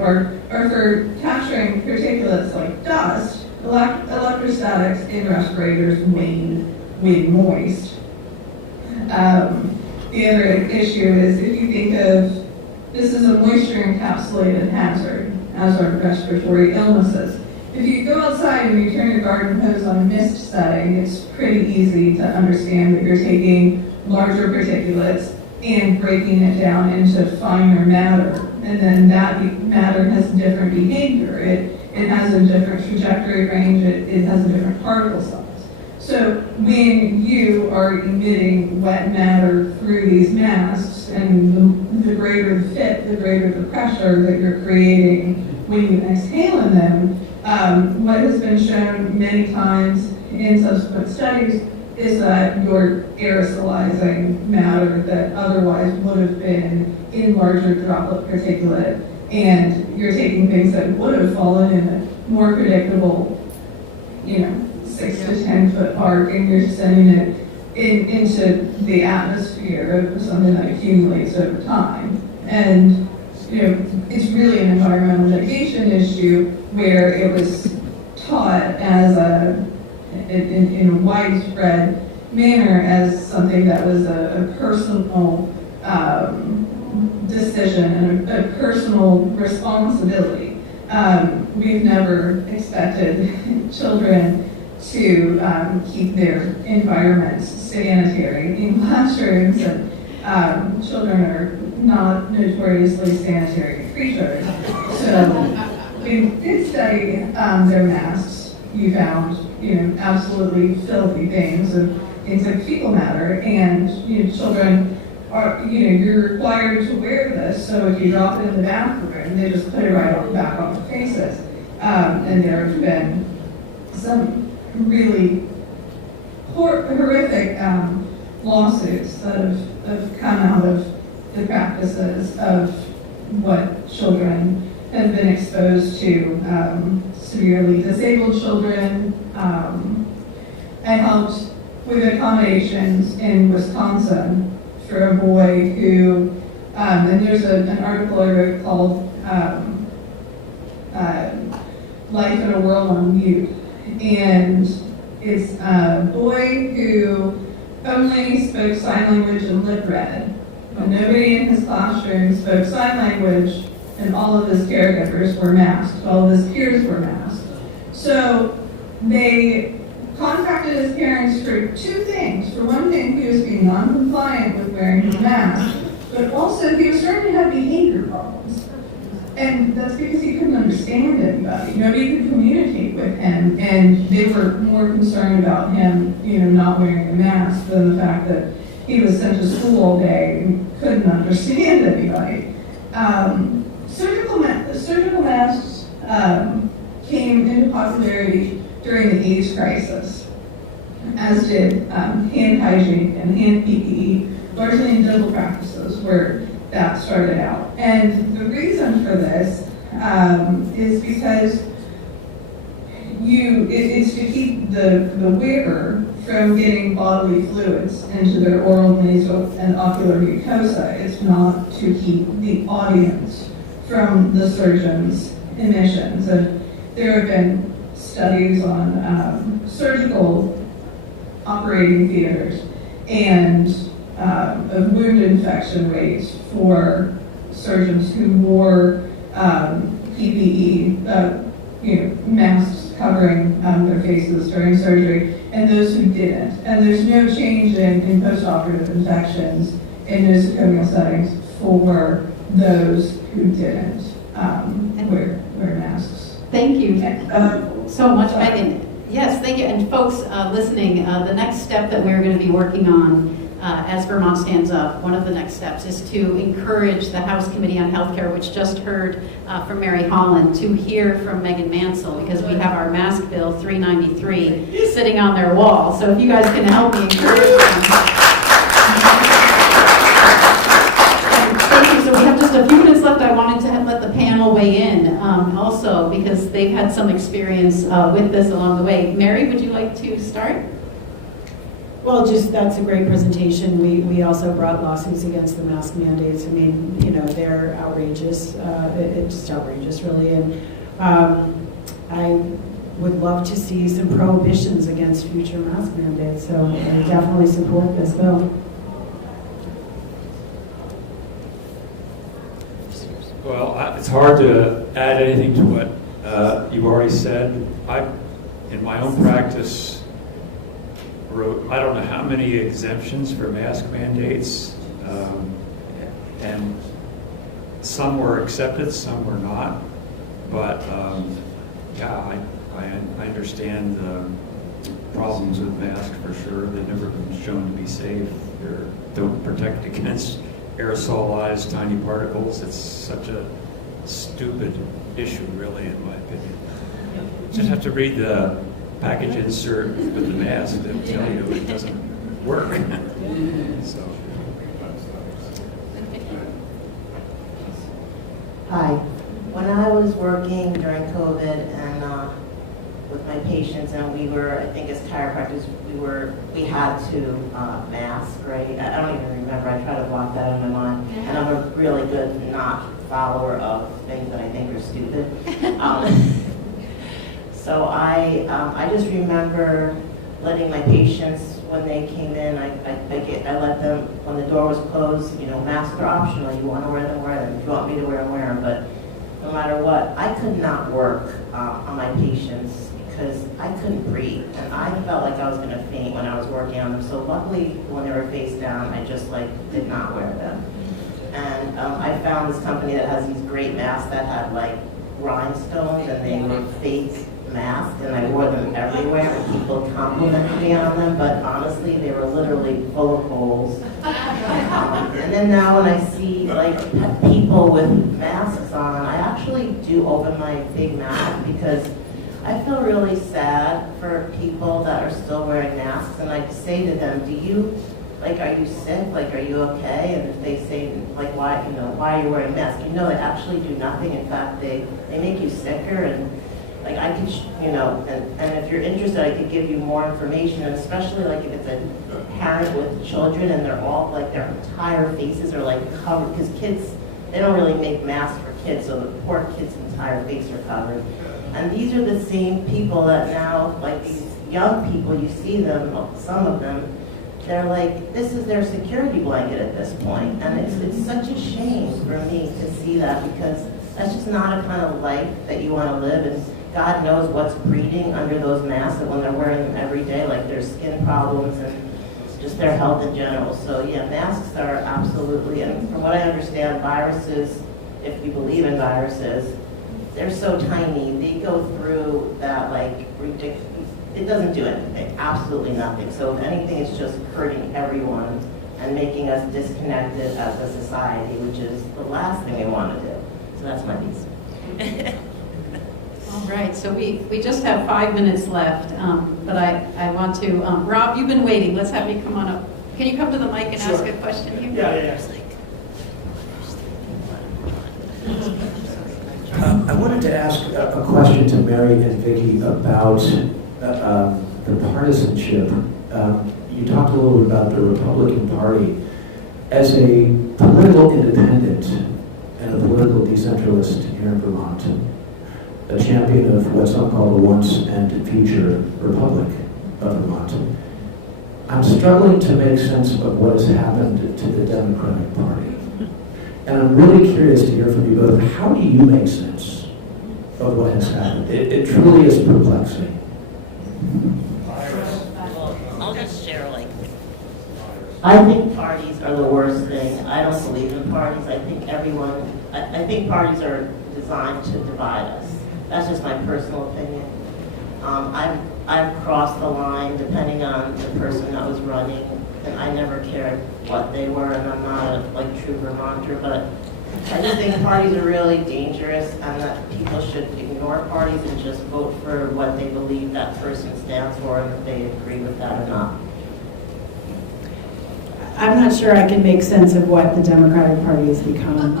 are for capturing particulates like dust. Electrostatics in respirators when moist. The other issue is if you think of this is a moisture encapsulated hazard, as are respiratory illnesses. If you go outside and you turn your garden hose on a mist setting, it's pretty easy to understand that you're taking larger particulates and breaking it down into finer matter. And then that matter has different behavior. It has a different trajectory range, it has a different particle size. So when you are emitting wet matter through these masks, and the greater the fit, the greater the pressure that you're creating when you exhale in them, what has been shown many times in subsequent studies is that you're aerosolizing matter that otherwise would have been in larger droplet particulate, and you're taking things that would have fallen in a more predictable, 6 to 10 foot arc, and you're sending it into the atmosphere of something that accumulates over time. And it's really an environmental mitigation issue where it was taught as in a widespread manner as something that was a personal decision and a personal responsibility. We've never expected children to keep their environments sanitary in classrooms, and children are not notoriously sanitary creatures. So we did study their masks. You found, absolutely filthy things like fecal matter, and children are, you're required to wear this. So if you drop it in the bathroom, they just put it right back on their faces. And there have been some really horrific lawsuits that have come out of the practices of what children have been exposed to. Severely disabled children. I helped with accommodations in Wisconsin for a boy who, and there's an article I wrote called Life in a World on Mute. And it's a boy who only spoke sign language and lip read. And nobody in his classroom spoke sign language, and all of his caregivers were masked. All of his peers were masked. So they contacted his parents for two things. For one thing, he was being non-compliant with wearing his mask, but also he was starting to have behavior problems. And that's because he couldn't understand anybody. Nobody could communicate with him, and they were more concerned about him, not wearing a mask than the fact that he was sent to school all day and couldn't understand anybody. Surgical masks came into popularity during the AIDS crisis, as did hand hygiene and hand PPE, largely in dental practices where that started out. And the reason for this is because it's to keep the wearer from getting bodily fluids into their oral, nasal, and ocular mucosa. It's not to keep the audience from the surgeon's emissions. And there have been studies on surgical operating theaters and of wound infection rates for surgeons who wore PPE, masks covering their faces during surgery, and those who didn't. And there's no change in post-operative infections in nosocomial settings for those who didn't wear masks. Thank you so much, Megan. Yes, thank you. And folks listening, the next step that we're going to be working on as Vermont Stands Up, one of the next steps is to encourage the House Committee on Healthcare, which just heard from Mary Holland, to hear from Megan Mansell, because we have our mask bill 393 sitting on their wall. So if you guys can help me encourage them. Thank you. So we have just a few minutes left. I wanted to let the panel weigh in also, because they've had some experience with this along the way. Mary, would you like to start? Well, that's a great presentation. We also brought lawsuits against the mask mandates. I mean, they're outrageous. It's just outrageous, really. And I would love to see some prohibitions against future mask mandates. So I definitely support this bill. Well, it's hard to add anything to what you've already said. In my own practice, wrote I don't know how many exemptions for mask mandates, and some were accepted, some were not. But yeah, I understand the problems with masks for sure. They've never been shown to be safe. They don't protect against aerosolized tiny particles. It's such a stupid issue, really, in my opinion. You just have to read the package insert with the mask that tell you it doesn't work. So. Hi. When I was working during COVID and with my patients, and we were, I think as chiropractors, we had to mask, right? I don't even remember. I try to block that out of my mind. And I'm a really good not follower of things that I think are stupid. So I just remember letting my patients, when they came in, I let them, when the door was closed, masks are optional. You want to wear them, wear them. If you want me to wear them, wear them. But no matter what, I could not work on my patients because I couldn't breathe. And I felt like I was going to faint when I was working on them. So luckily, when they were face down, I just did not wear them. And I found this company that has these great masks that had rhinestones, and they were fake masks, and I wore them everywhere, and people complimented me on them, but honestly, they were literally full of holes. And then now when I see people with masks on, I actually do open my big mask because I feel really sad for people that are still wearing masks, and I say to them, are you sick? Are you okay? And if they say, why are you wearing a mask? They actually do nothing. In fact, they make you sicker, and I could, and if you're interested, I could give you more information, and especially if it's a parent with children and they're all, their entire faces are covered, because kids, they don't really make masks for kids, so the poor kid's entire face are covered. And these are the same people that now, these young people, you see them, some of them, they're this is their security blanket at this point. And it's such a shame for me to see that, because that's just not a kind of life that you want to live. And God knows what's breeding under those masks, and when they're wearing them every day, their skin problems and just their health in general. So yeah, masks are absolutely, and from what I understand, viruses, if you believe in viruses, they're so tiny, they go through that ridiculous. It doesn't do anything, absolutely nothing. So if anything, it's just hurting everyone and making us disconnected as a society, which is the last thing we want to do. So that's my piece. All right, so we just have 5 minutes left, but I want to, Rob, you've been waiting. Let's have you come on up. Can you come to the mic and ask a question here? Yeah. I wanted to ask a question to Mary and Vicki about the partisanship. You talked a little bit about the Republican Party. As a political independent and a political decentralist here in Vermont, a champion of what some call the once and future Republic of Vermont, I'm struggling to make sense of what has happened to the Democratic Party. And I'm really curious to hear from you both. How do you make sense of what has happened? It truly is perplexing. I'll just share I think parties are the worst thing. I don't believe in parties. I think parties are designed to divide us. That's just my personal opinion. I've crossed the line depending on the person that was running, and I never cared matter what they were, and I'm not a true Vermonter, but I just think parties are really dangerous and that people should ignore parties and just vote for what they believe that person stands for and if they agree with that or not. I'm not sure I can make sense of what the Democratic Party has become.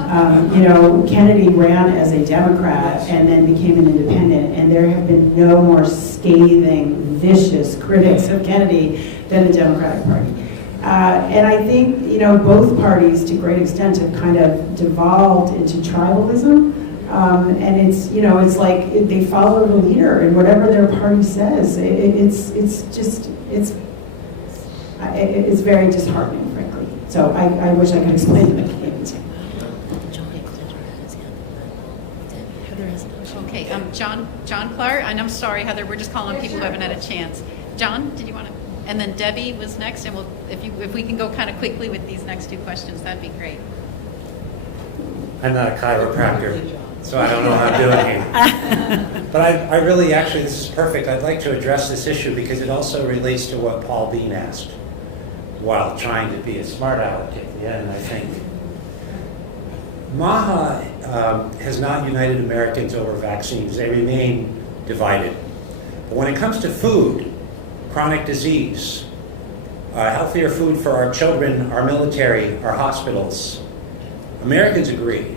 Kennedy ran as a Democrat and then became an independent, and there have been no more scathing, vicious critics of Kennedy than the Democratic Party. And I think, both parties to a great extent have kind of devolved into tribalism. And it's like they follow the leader and whatever their party says. It's very disheartening, frankly. So I wish I could explain it. I can't. Okay, John Clark, and I'm sorry, Heather, we're just calling on people who haven't had a chance. John, did you want to? And then Debbie was next, and if we can go kind of quickly with these next two questions, that'd be great. I'm not a chiropractor, so I don't know how I'm doing here. But I really, actually, this is perfect. I'd like to address this issue because it also relates to what Paul Bean asked while trying to be a smart aleck at the end, I think. MAHA has not united Americans over vaccines. They remain divided. But when it comes to food, chronic disease, healthier food for our children, our military, our hospitals, Americans agree.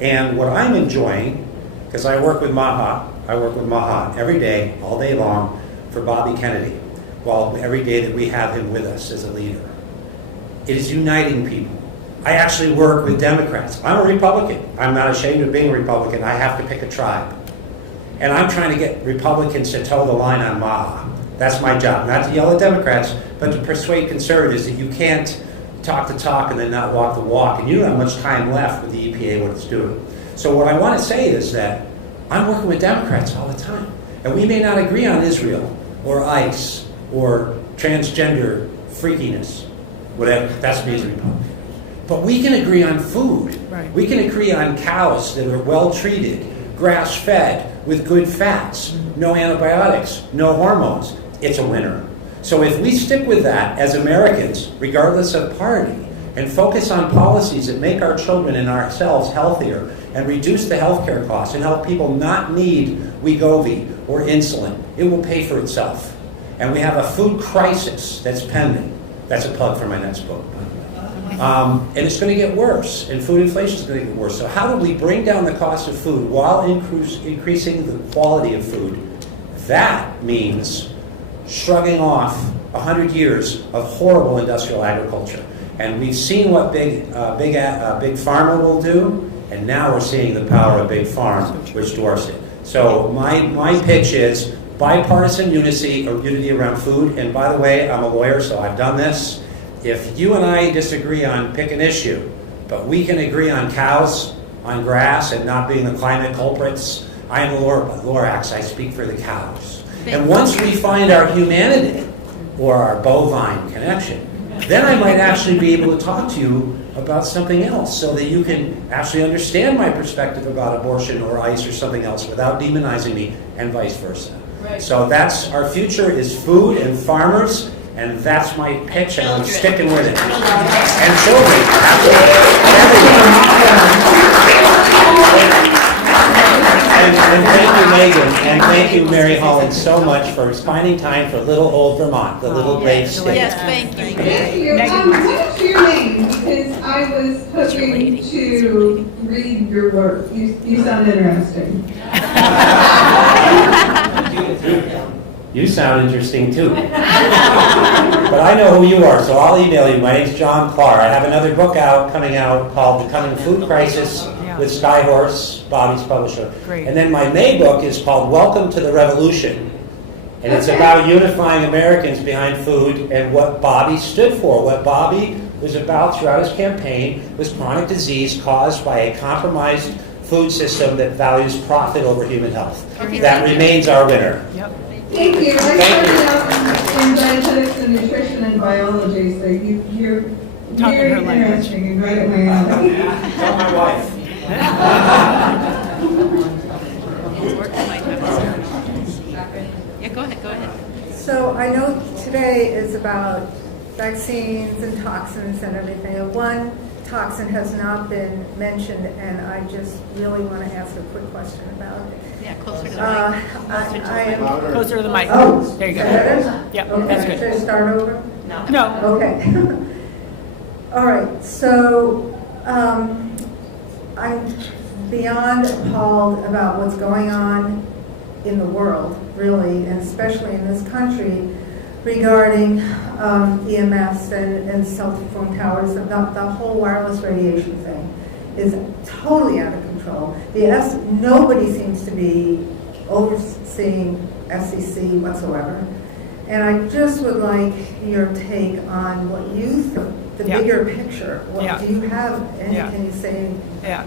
And what I'm enjoying, because I work with MAHA every day, all day long, for Bobby Kennedy, every day that we have him with us as a leader. It is uniting people. I actually work with Democrats. I'm a Republican. I'm not ashamed of being a Republican. I have to pick a tribe. And I'm trying to get Republicans to toe the line on MAHA. That's my job, not to yell at Democrats, but to persuade conservatives that you can't talk the talk and then not walk the walk. And you don't have much time left with the EPA, what it's doing. So what I want to say is that I'm working with Democrats all the time. And we may not agree on Israel or ICE or transgender freakiness, whatever. That's me as a Republican. But we can agree on food. Right. We can agree on cows that are well treated, grass-fed, with good fats, no antibiotics, no hormones. It's a winner. So if we stick with that as Americans, regardless of party, and focus on policies that make our children and ourselves healthier and reduce the healthcare costs and help people not need Wegovy or insulin, it will pay for itself. And we have a food crisis that's pending. That's a plug for my next book. And it's going to get worse, and food inflation is going to get worse. So how do we bring down the cost of food while increasing the quality of food? That means shrugging off 100 years of horrible industrial agriculture. And we've seen what big pharma will do, and now we're seeing the power of big farm, which dwarfs it. So my pitch is bipartisan unity around food. And by the way, I'm a lawyer, so I've done this. If you and I disagree on pick an issue, but we can agree on cows, on grass, and not being the climate culprits, I am a Lorax. I speak for the cows. And once we find our humanity or our bovine connection, then I might actually be able to talk to you about something else so that you can actually understand my perspective about abortion or ICE or something else without demonizing me, and vice versa. Right. So that's our future is food and farmers. And that's my pitch, and I'm sticking with it. And children, and thank you, Megan, and thank you, Mary Holland, so much for finding time for little old Vermont, the little brave state. Yes, thank you. Thank you. What's your name? Because I was hoping to read your work. You sound interesting. You sound interesting too. But I know who you are, so I'll email you. My name's John Clark. I have another book coming out called The Coming Food Crisis with Skyhorse, Bobby's publisher. Great. And then my May book is called Welcome to the Revolution. And it's about unifying Americans behind food and what Bobby stood for. What Bobby was about throughout his campaign was chronic disease caused by a compromised food system that values profit over human health. Okay, that remains our winner. Yep. Thank you. I started out in dietetics and nutrition and biology, so you're very interesting and right at my alley. Tell my wife. Yeah, go ahead. So I know today is about vaccines and toxins and everything. One toxin has not been mentioned, and I just really want to ask a quick question about it. Yeah, closer to the mic. I am. Closer to the mic. Oh, There you go. Yeah, okay. that's good. Should I start over? No. Okay. All right. So I'm beyond appalled about what's going on in the world, really, and especially in this country, regarding EMS and self-perform towers. The whole wireless radiation thing is totally out of control. Nobody seems to be overseeing FCC whatsoever. And I just would like your take on what you think, the bigger picture. What do you have? Can you say? Yeah.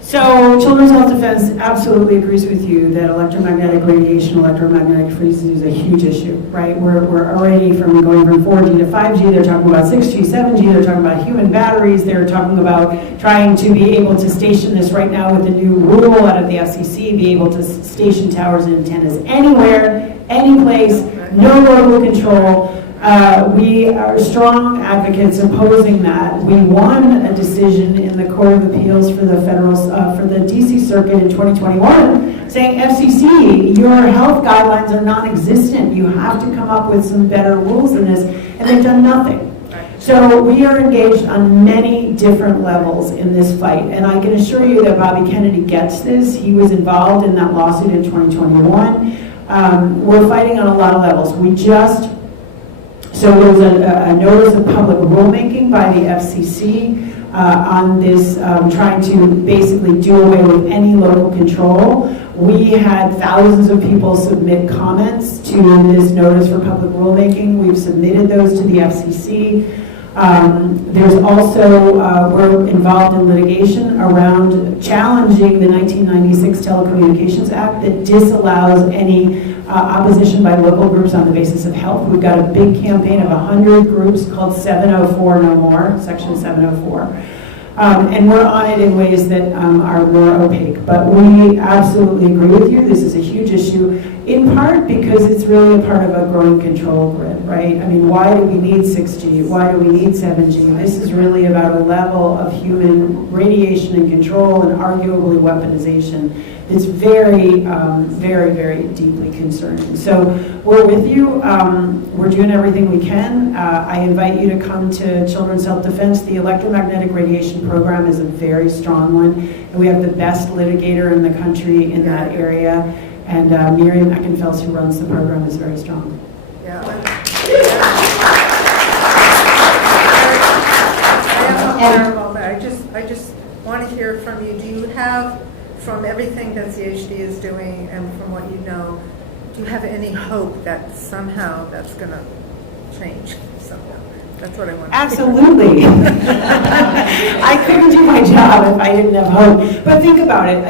So Children's Health Defense absolutely agrees with you that electromagnetic radiation, electromagnetic freezing is a huge issue, right? We're already going from 4G to 5G. They're talking about 6G, 7G. They're talking about human batteries. They're talking about trying to be able to station this right now with the new rule out of the FCC, be able to station towers and antennas anywhere, any place, no local control. We are strong advocates opposing that. We won a decision in the Court of Appeals for the for the DC Circuit in 2021 saying, FCC, your health guidelines are non-existent. You have to come up with some better rules than this. And they've done nothing. So we are engaged on many different levels in this fight. And I can assure you that Bobby Kennedy gets this. He was involved in that lawsuit in 2021. We're fighting on a lot of levels. So there was a notice of public rulemaking by the FCC on this, trying to basically do away with any local control. We had thousands of people submit comments to this notice for public rulemaking. We've submitted those to the FCC. There's also, we're involved in litigation around challenging the 1996 Telecommunications Act that disallows any opposition by local groups on the basis of health. We've got a big campaign of 100 groups called 704 No More, Section 704. And we're on it in ways that are more opaque. But we absolutely agree with you. This is a huge issue, in part because it's really a part of a growing control grid, right? I mean, why do we need 6G? Why do we need 7G? This is really about a level of human radiation and control and arguably weaponization. It's very, very, very deeply concerning. So we're with you. We're doing everything we can. I invite you to come to Children's Health Defense. The electromagnetic radiation program is a very strong one, and we have the best litigator in the country in that area. And Miriam Eckenfels, who runs the program, is very strong. Yeah. I just want to hear from you. Do you have, from everything that CHD is doing and from what you know, do you have any hope that somehow that's going to change somehow? That's what I want to Absolutely. I couldn't do my job if I didn't have hope. But think about it.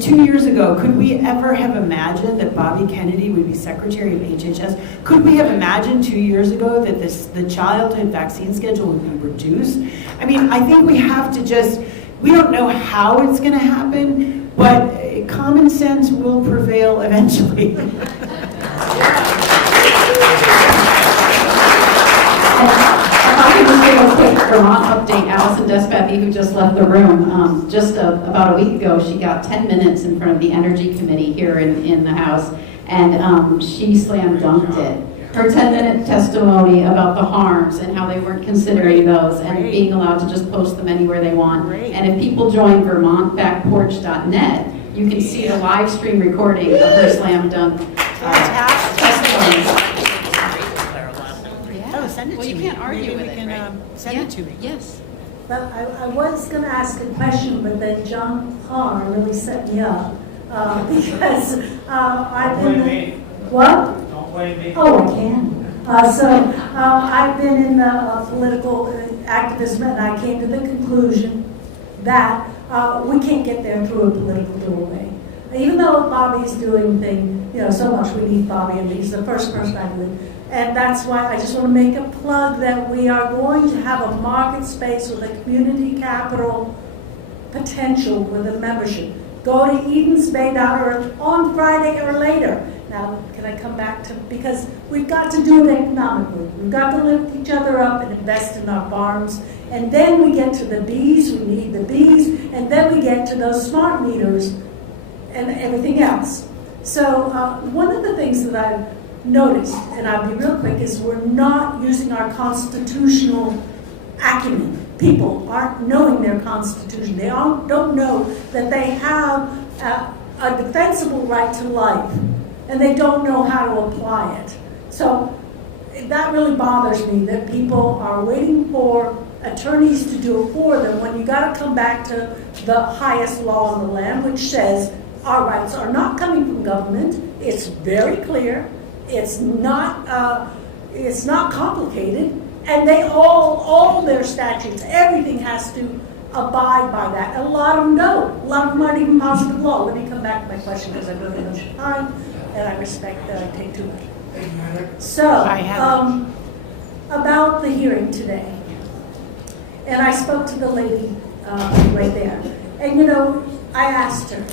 2 years ago, could we ever have imagined that Bobby Kennedy would be Secretary of HHS? Could we have imagined 2 years ago that the childhood vaccine schedule would be reduced? I mean, I think we have to we don't know how it's going to happen, but common sense will prevail eventually. If I could just give a quick Vermont update, Allison Despathy, who just left the room, just about a week ago, she got 10 minutes in front of the Energy Committee here in the House, and she slam dunked it. Her 10-minute testimony about the harms and how they weren't considering those and being allowed to just post them anywhere they want. And if people join VermontBackPorch.net, you can see the live stream recording of her slam dunk testimony. Oh, send it Well, to you me. can't argue Maybe with we it, can right? send it to me. Yes. Well, I was going to ask a question, but then John Parr really set me up because I've been. What? Don't blame me. Oh, I can. I've been in the political activism, and I came to the conclusion that we can't get there through a political doorway. Even though Bobby's doing so much, we need Bobby, and he's the first person I believe. And that's why I just want to make a plug that we are going to have a market space with a community capital potential with a membership. Go to edensbay.org on Friday or later. Now, can I come back to, because we've got to do it economically. We've got to lift each other up and invest in our farms. And then we get to the bees, we need the bees, and then we get to those smart meters and everything else. So one of the things that I've noticed, and I'll be real quick, is we're not using our constitutional acumen. People aren't knowing their constitution. They don't know that they have a defensible right to life, and they don't know how to apply it. So that really bothers me, that people are waiting for attorneys to do it for them when you got to come back to the highest law in the land, which says our rights are not coming from government. It's very clear. It's not complicated, and they all their statutes, everything has to abide by that. A lot of them don't. A lot of them aren't even positive law. Let me come back to my question because I've really much time, and I respect that I take too much. So, about the hearing today, and I spoke to the lady right there, and I asked her.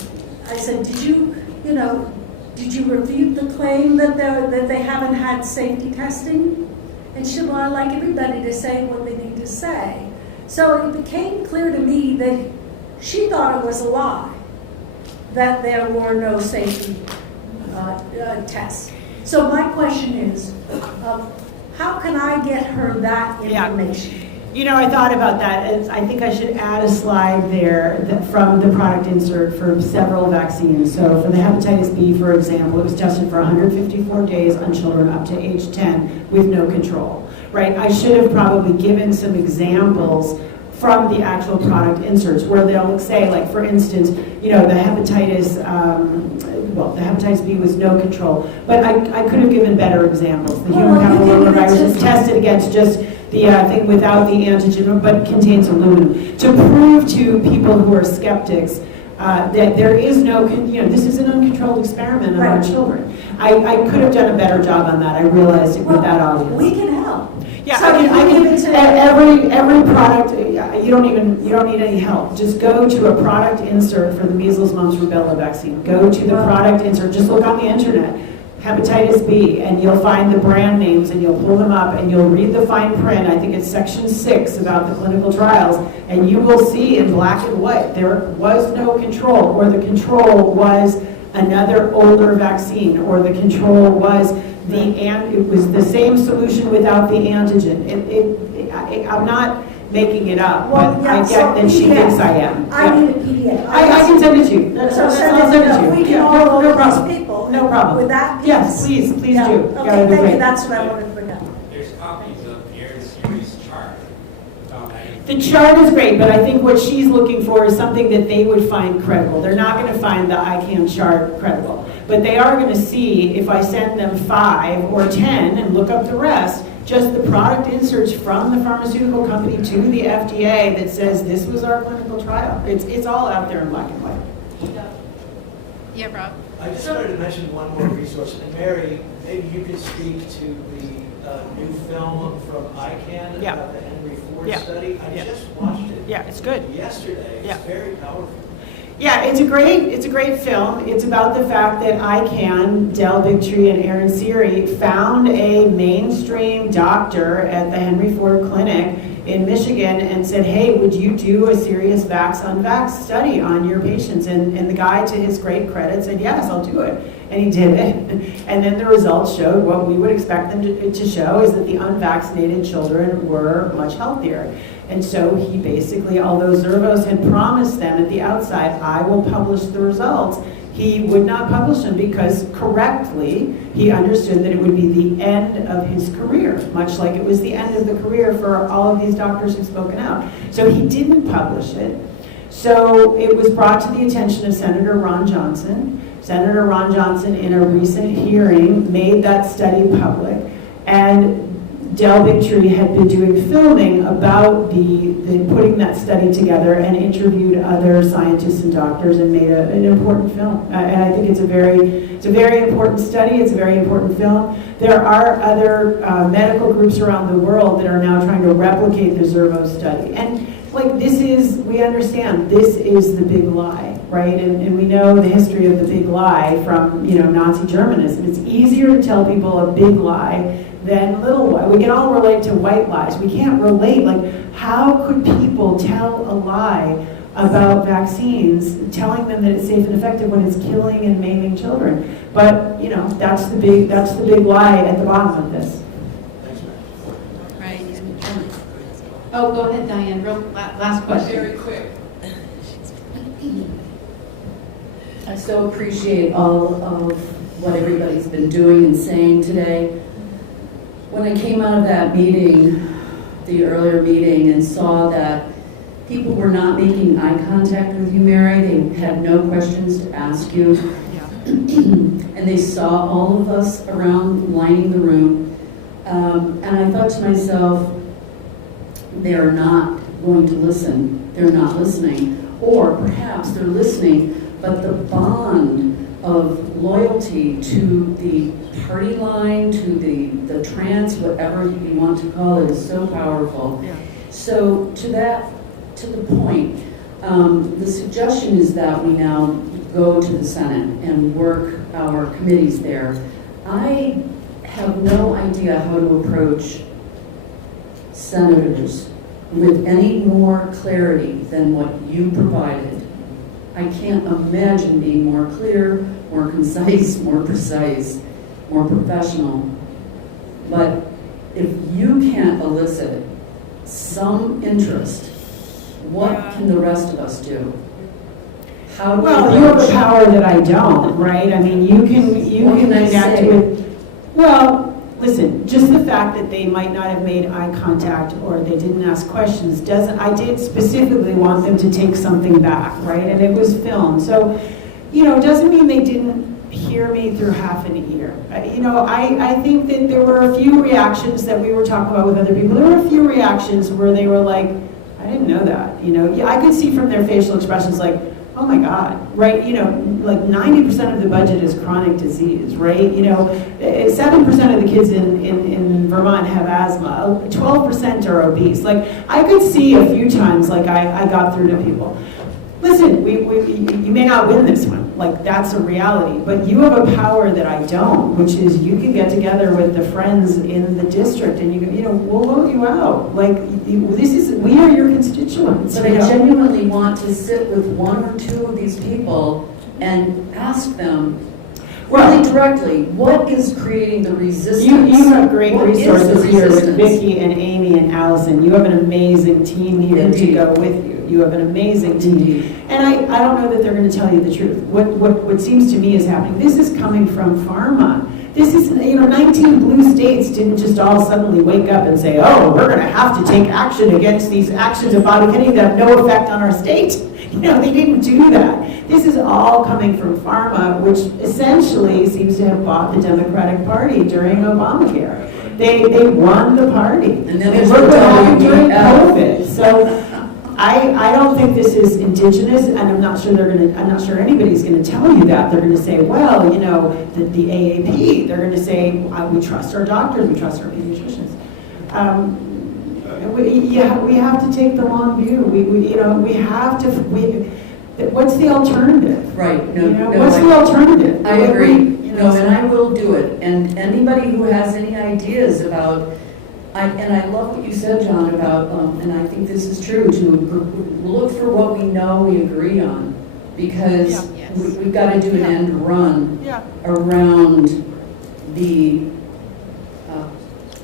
I said, did you refute the claim that they haven't had safety testing? And she said, well, I'd like everybody to say what they need to say. So it became clear to me that she thought it was a lie, that there were no safety tests. So my question is, how can I get her that information? I thought about that, and I think I should add a slide there from the product insert for several vaccines. So for the hepatitis B, for example, it was tested for 154 days on children up to age 10 with no control, right? I should have probably given some examples from the actual product inserts where they'll say, like, for instance, the hepatitis B was no control. But I could have given better examples. The human papillomavirus is tested against just the thing without the antigen, but contains aluminum, to prove to people who are skeptics that there is no, this is an uncontrolled experiment on our children. I could have done a better job on that. I realized it with that audience. We can help. Yeah, so I can every product. You don't need any help. Just go to a product insert for the measles, mumps, rubella vaccine. Go to the product insert. Just look on the internet. Hepatitis B, and you'll find the brand names, and you'll pull them up, and you'll read the fine print. I think it's section 6 about the clinical trials, and you will see in black and white there was no control, or the control was another older vaccine, or the control was it was the same solution without the antigen. I'm not making it up, but I get that she thinks I am. I need a PDF. I can send it to you. So send it to you. We can all no know problem. these people. No problem. With that piece. Yes, please do. Yeah. Okay, That'd be thank great. you. That's what I wanted to know. There's copies of Aaron's series chart. The chart is great, but I think what she's looking for is something that they would find credible. They're not going to find the ICANN chart credible, but they are going to see if I send them 5 or 10 and look up the rest, just the product inserts from the pharmaceutical company to the FDA that says this was our clinical trial. It's all out there in black and white. Yeah, Rob. I just wanted to mention one more resource. And Mary, maybe you could speak to the new film from ICANN about the Henry Ford study. I just watched it. Yeah, it's good. Yesterday. It's very powerful. Yeah, it's a great film. It's about the fact that ICANN, Del Bigtree, and Aaron Seary found a mainstream doctor at the Henry Ford Clinic in Michigan and said, hey, would you do a serious vax study on your patients? And the guy, to his great credit, said, yes, I'll do it. And he did it. And then the results showed what we would expect them to show, is that the unvaccinated children were much healthier. And so he basically, although Zervos had promised them at the outside, I will publish the results, he would not publish them because correctly he understood that it would be the end of his career, much like it was the end of the career for all of these doctors who've spoken out. So he didn't publish it. So it was brought to the attention of Senator Ron Johnson. Senator Ron Johnson, in a recent hearing, made that study public. And Del Bigtree had been doing filming about the putting that study together and interviewed other scientists and doctors and made an important film. And I think it's a very important study. It's a very important film. There are other medical groups around the world that are now trying to replicate the Zervos study. And we understand this is the big lie. right? And we know the history of the big lie from, Nazi Germanism. It's easier to tell people a big lie than little lie. We can all relate to white lies. We can't relate, like, how could people tell a lie about vaccines, telling them that it's safe and effective when it's killing and maiming children? But, that's the big lie at the bottom of this. Right. Oh, go ahead, Diane, last question. Very quick. I so appreciate all of what everybody's been doing and saying today. When I came out of that meeting, the earlier meeting, and saw that people were not making eye contact with you, Mary, they had no questions to ask you, and they saw all of us around lining the room, and I thought to myself, they're not going to listen. They're not listening. Or perhaps they're listening, but the bond of loyalty to the party line, to the trance, whatever you want to call it, is so powerful. Yeah. So to the point, the suggestion is that we now go to the Senate and work our committees there. I have no idea how to approach senators with any more clarity than what you provided. I can't imagine being more clear, more concise, more precise, more professional. But if you can't elicit some interest, what can the rest of us do? How do Well, you have a power that I don't, right? I mean, you can connect with, well, listen, just the fact that they might not have made eye contact or they didn't ask questions I did specifically want them to take something back, right? And it was filmed. So, it doesn't mean they didn't hear me through half an ear. I think that there were a few reactions that we were talking about with other people. There were a few reactions where they were like, I didn't know that. I could see from their facial expressions like, oh my God, right? Like 90% of the budget is chronic disease, right? 7% of the kids in Vermont have asthma, 12% are obese. Like, I could see a few times, like, I got through to people. Listen, you may not win this one, like, that's a reality, but you have a power that I don't, which is you can get together with the friends in the district and we'll vote you out. Like, we are your constituents. But I genuinely want to sit with one or two of these people and ask them really directly, what is creating the resistance? You have great What is the resources here with resistance? Vicki and Amy and Allison. You have an amazing team here Indeed. to go with you. You have an amazing team. Indeed. And I don't know that they're going to tell you the truth. What seems to me is happening, this is coming from pharma. This is, 19 blue states didn't just all suddenly wake up and say, oh, we're going to have to take action against these actions of body cutting that have no effect on our state. They didn't do that. This is all coming from pharma, which essentially seems to have bought the Democratic Party during Obamacare. They won the party. And then look what happened during COVID. So I don't think this is indigenous, and I'm not sure anybody's gonna tell you that. They're gonna say, well, the AAP, they're gonna say, we trust our doctors, we trust our pediatricians. We have to take the long view. We have to, what's the alternative? Right, what's the alternative? I agree. And I will do it. And anybody who has any ideas about, and I love what you said, John, about, and I think this is true, to look for what we know we agree on, because we've got to do an end run around the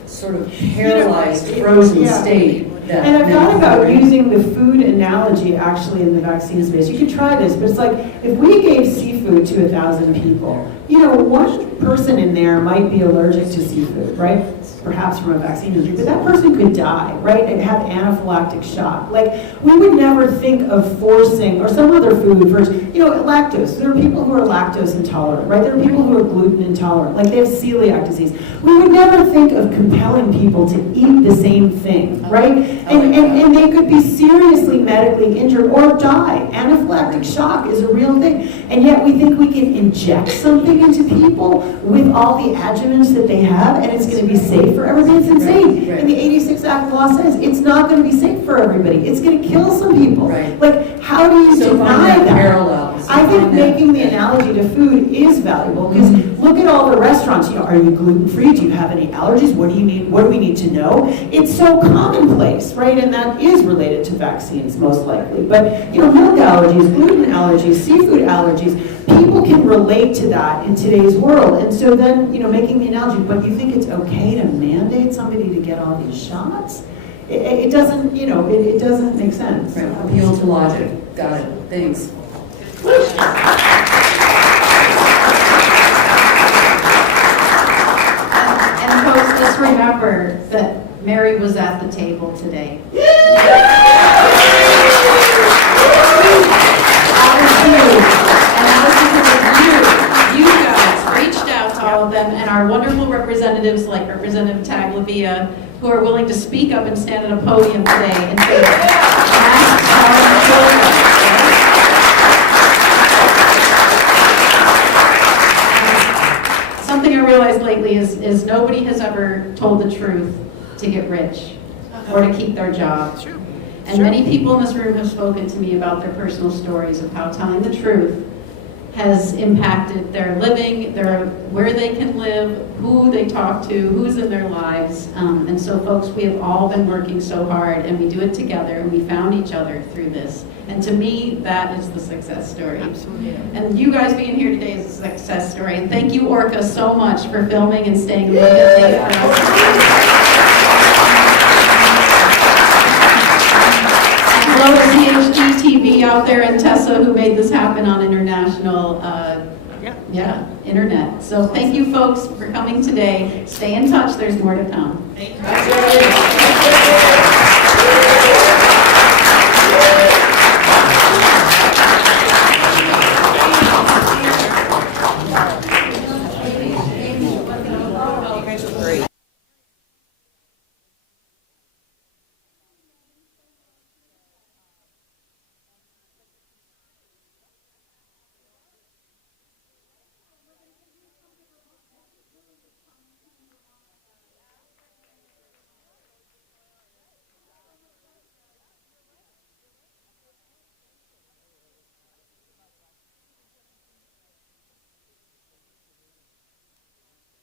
sort of paralyzed, frozen state. And I've thought about using the food analogy actually in the vaccine space. You could try this, but it's like if we gave seafood to 1,000 people, one person in there might be allergic to seafood, right? Perhaps from a vaccine injury, but that person could die, right? And have anaphylactic shock. Like, we would never think of forcing, or some other food first, lactose. There are people who are lactose intolerant, right? There are people who are gluten intolerant, like they have celiac disease. We would never think of compelling people to eat the same thing, right? And they could be seriously medically injured or die. Anaphylactic shock is a real thing. And yet we think we can inject something into people with all the adjuvants that they have, and it's going to be safe for everybody. It's insane. And the 86 Act law says it's not going to be safe for everybody. It's going to kill some people. Like, how do you deny that? Parallels. I think making the analogy to food is valuable, because look at all the restaurants. Are you gluten-free? Do you have any allergies? What do you need? What do we need to know? It's so commonplace, right? And that is related to vaccines, most likely. But milk allergies, gluten allergies, seafood allergies, people can relate to that in today's world. And so then, making the analogy, but you think it's okay to mandate somebody to get all these shots? It doesn't, it doesn't make sense. Right, appeal to logic. Got it. Thanks. And folks, just remember that Mary was at the table today. You guys reached out to all of them, and our wonderful representatives like Representative Taglavia, who are willing to speak up and stand at a podium today and say, masks are children. Something I realized lately is nobody has ever told the truth to get rich or to keep their job. And many people in this room have spoken to me about their personal stories of how telling the truth has impacted their living, where they can live, who they talk to, who's in their lives. And so folks, we have all been working so hard, and we do it together, and we found each other through this. And to me, that is the success story. Absolutely. And you guys being here today is a success story. And thank you, Orca, so much for filming and staying a little bit late for us. Hello to PhD TV out there in Tessa, who made this happen on international internet. So thank you folks for coming today. Stay in touch, there's more to come. Thank you.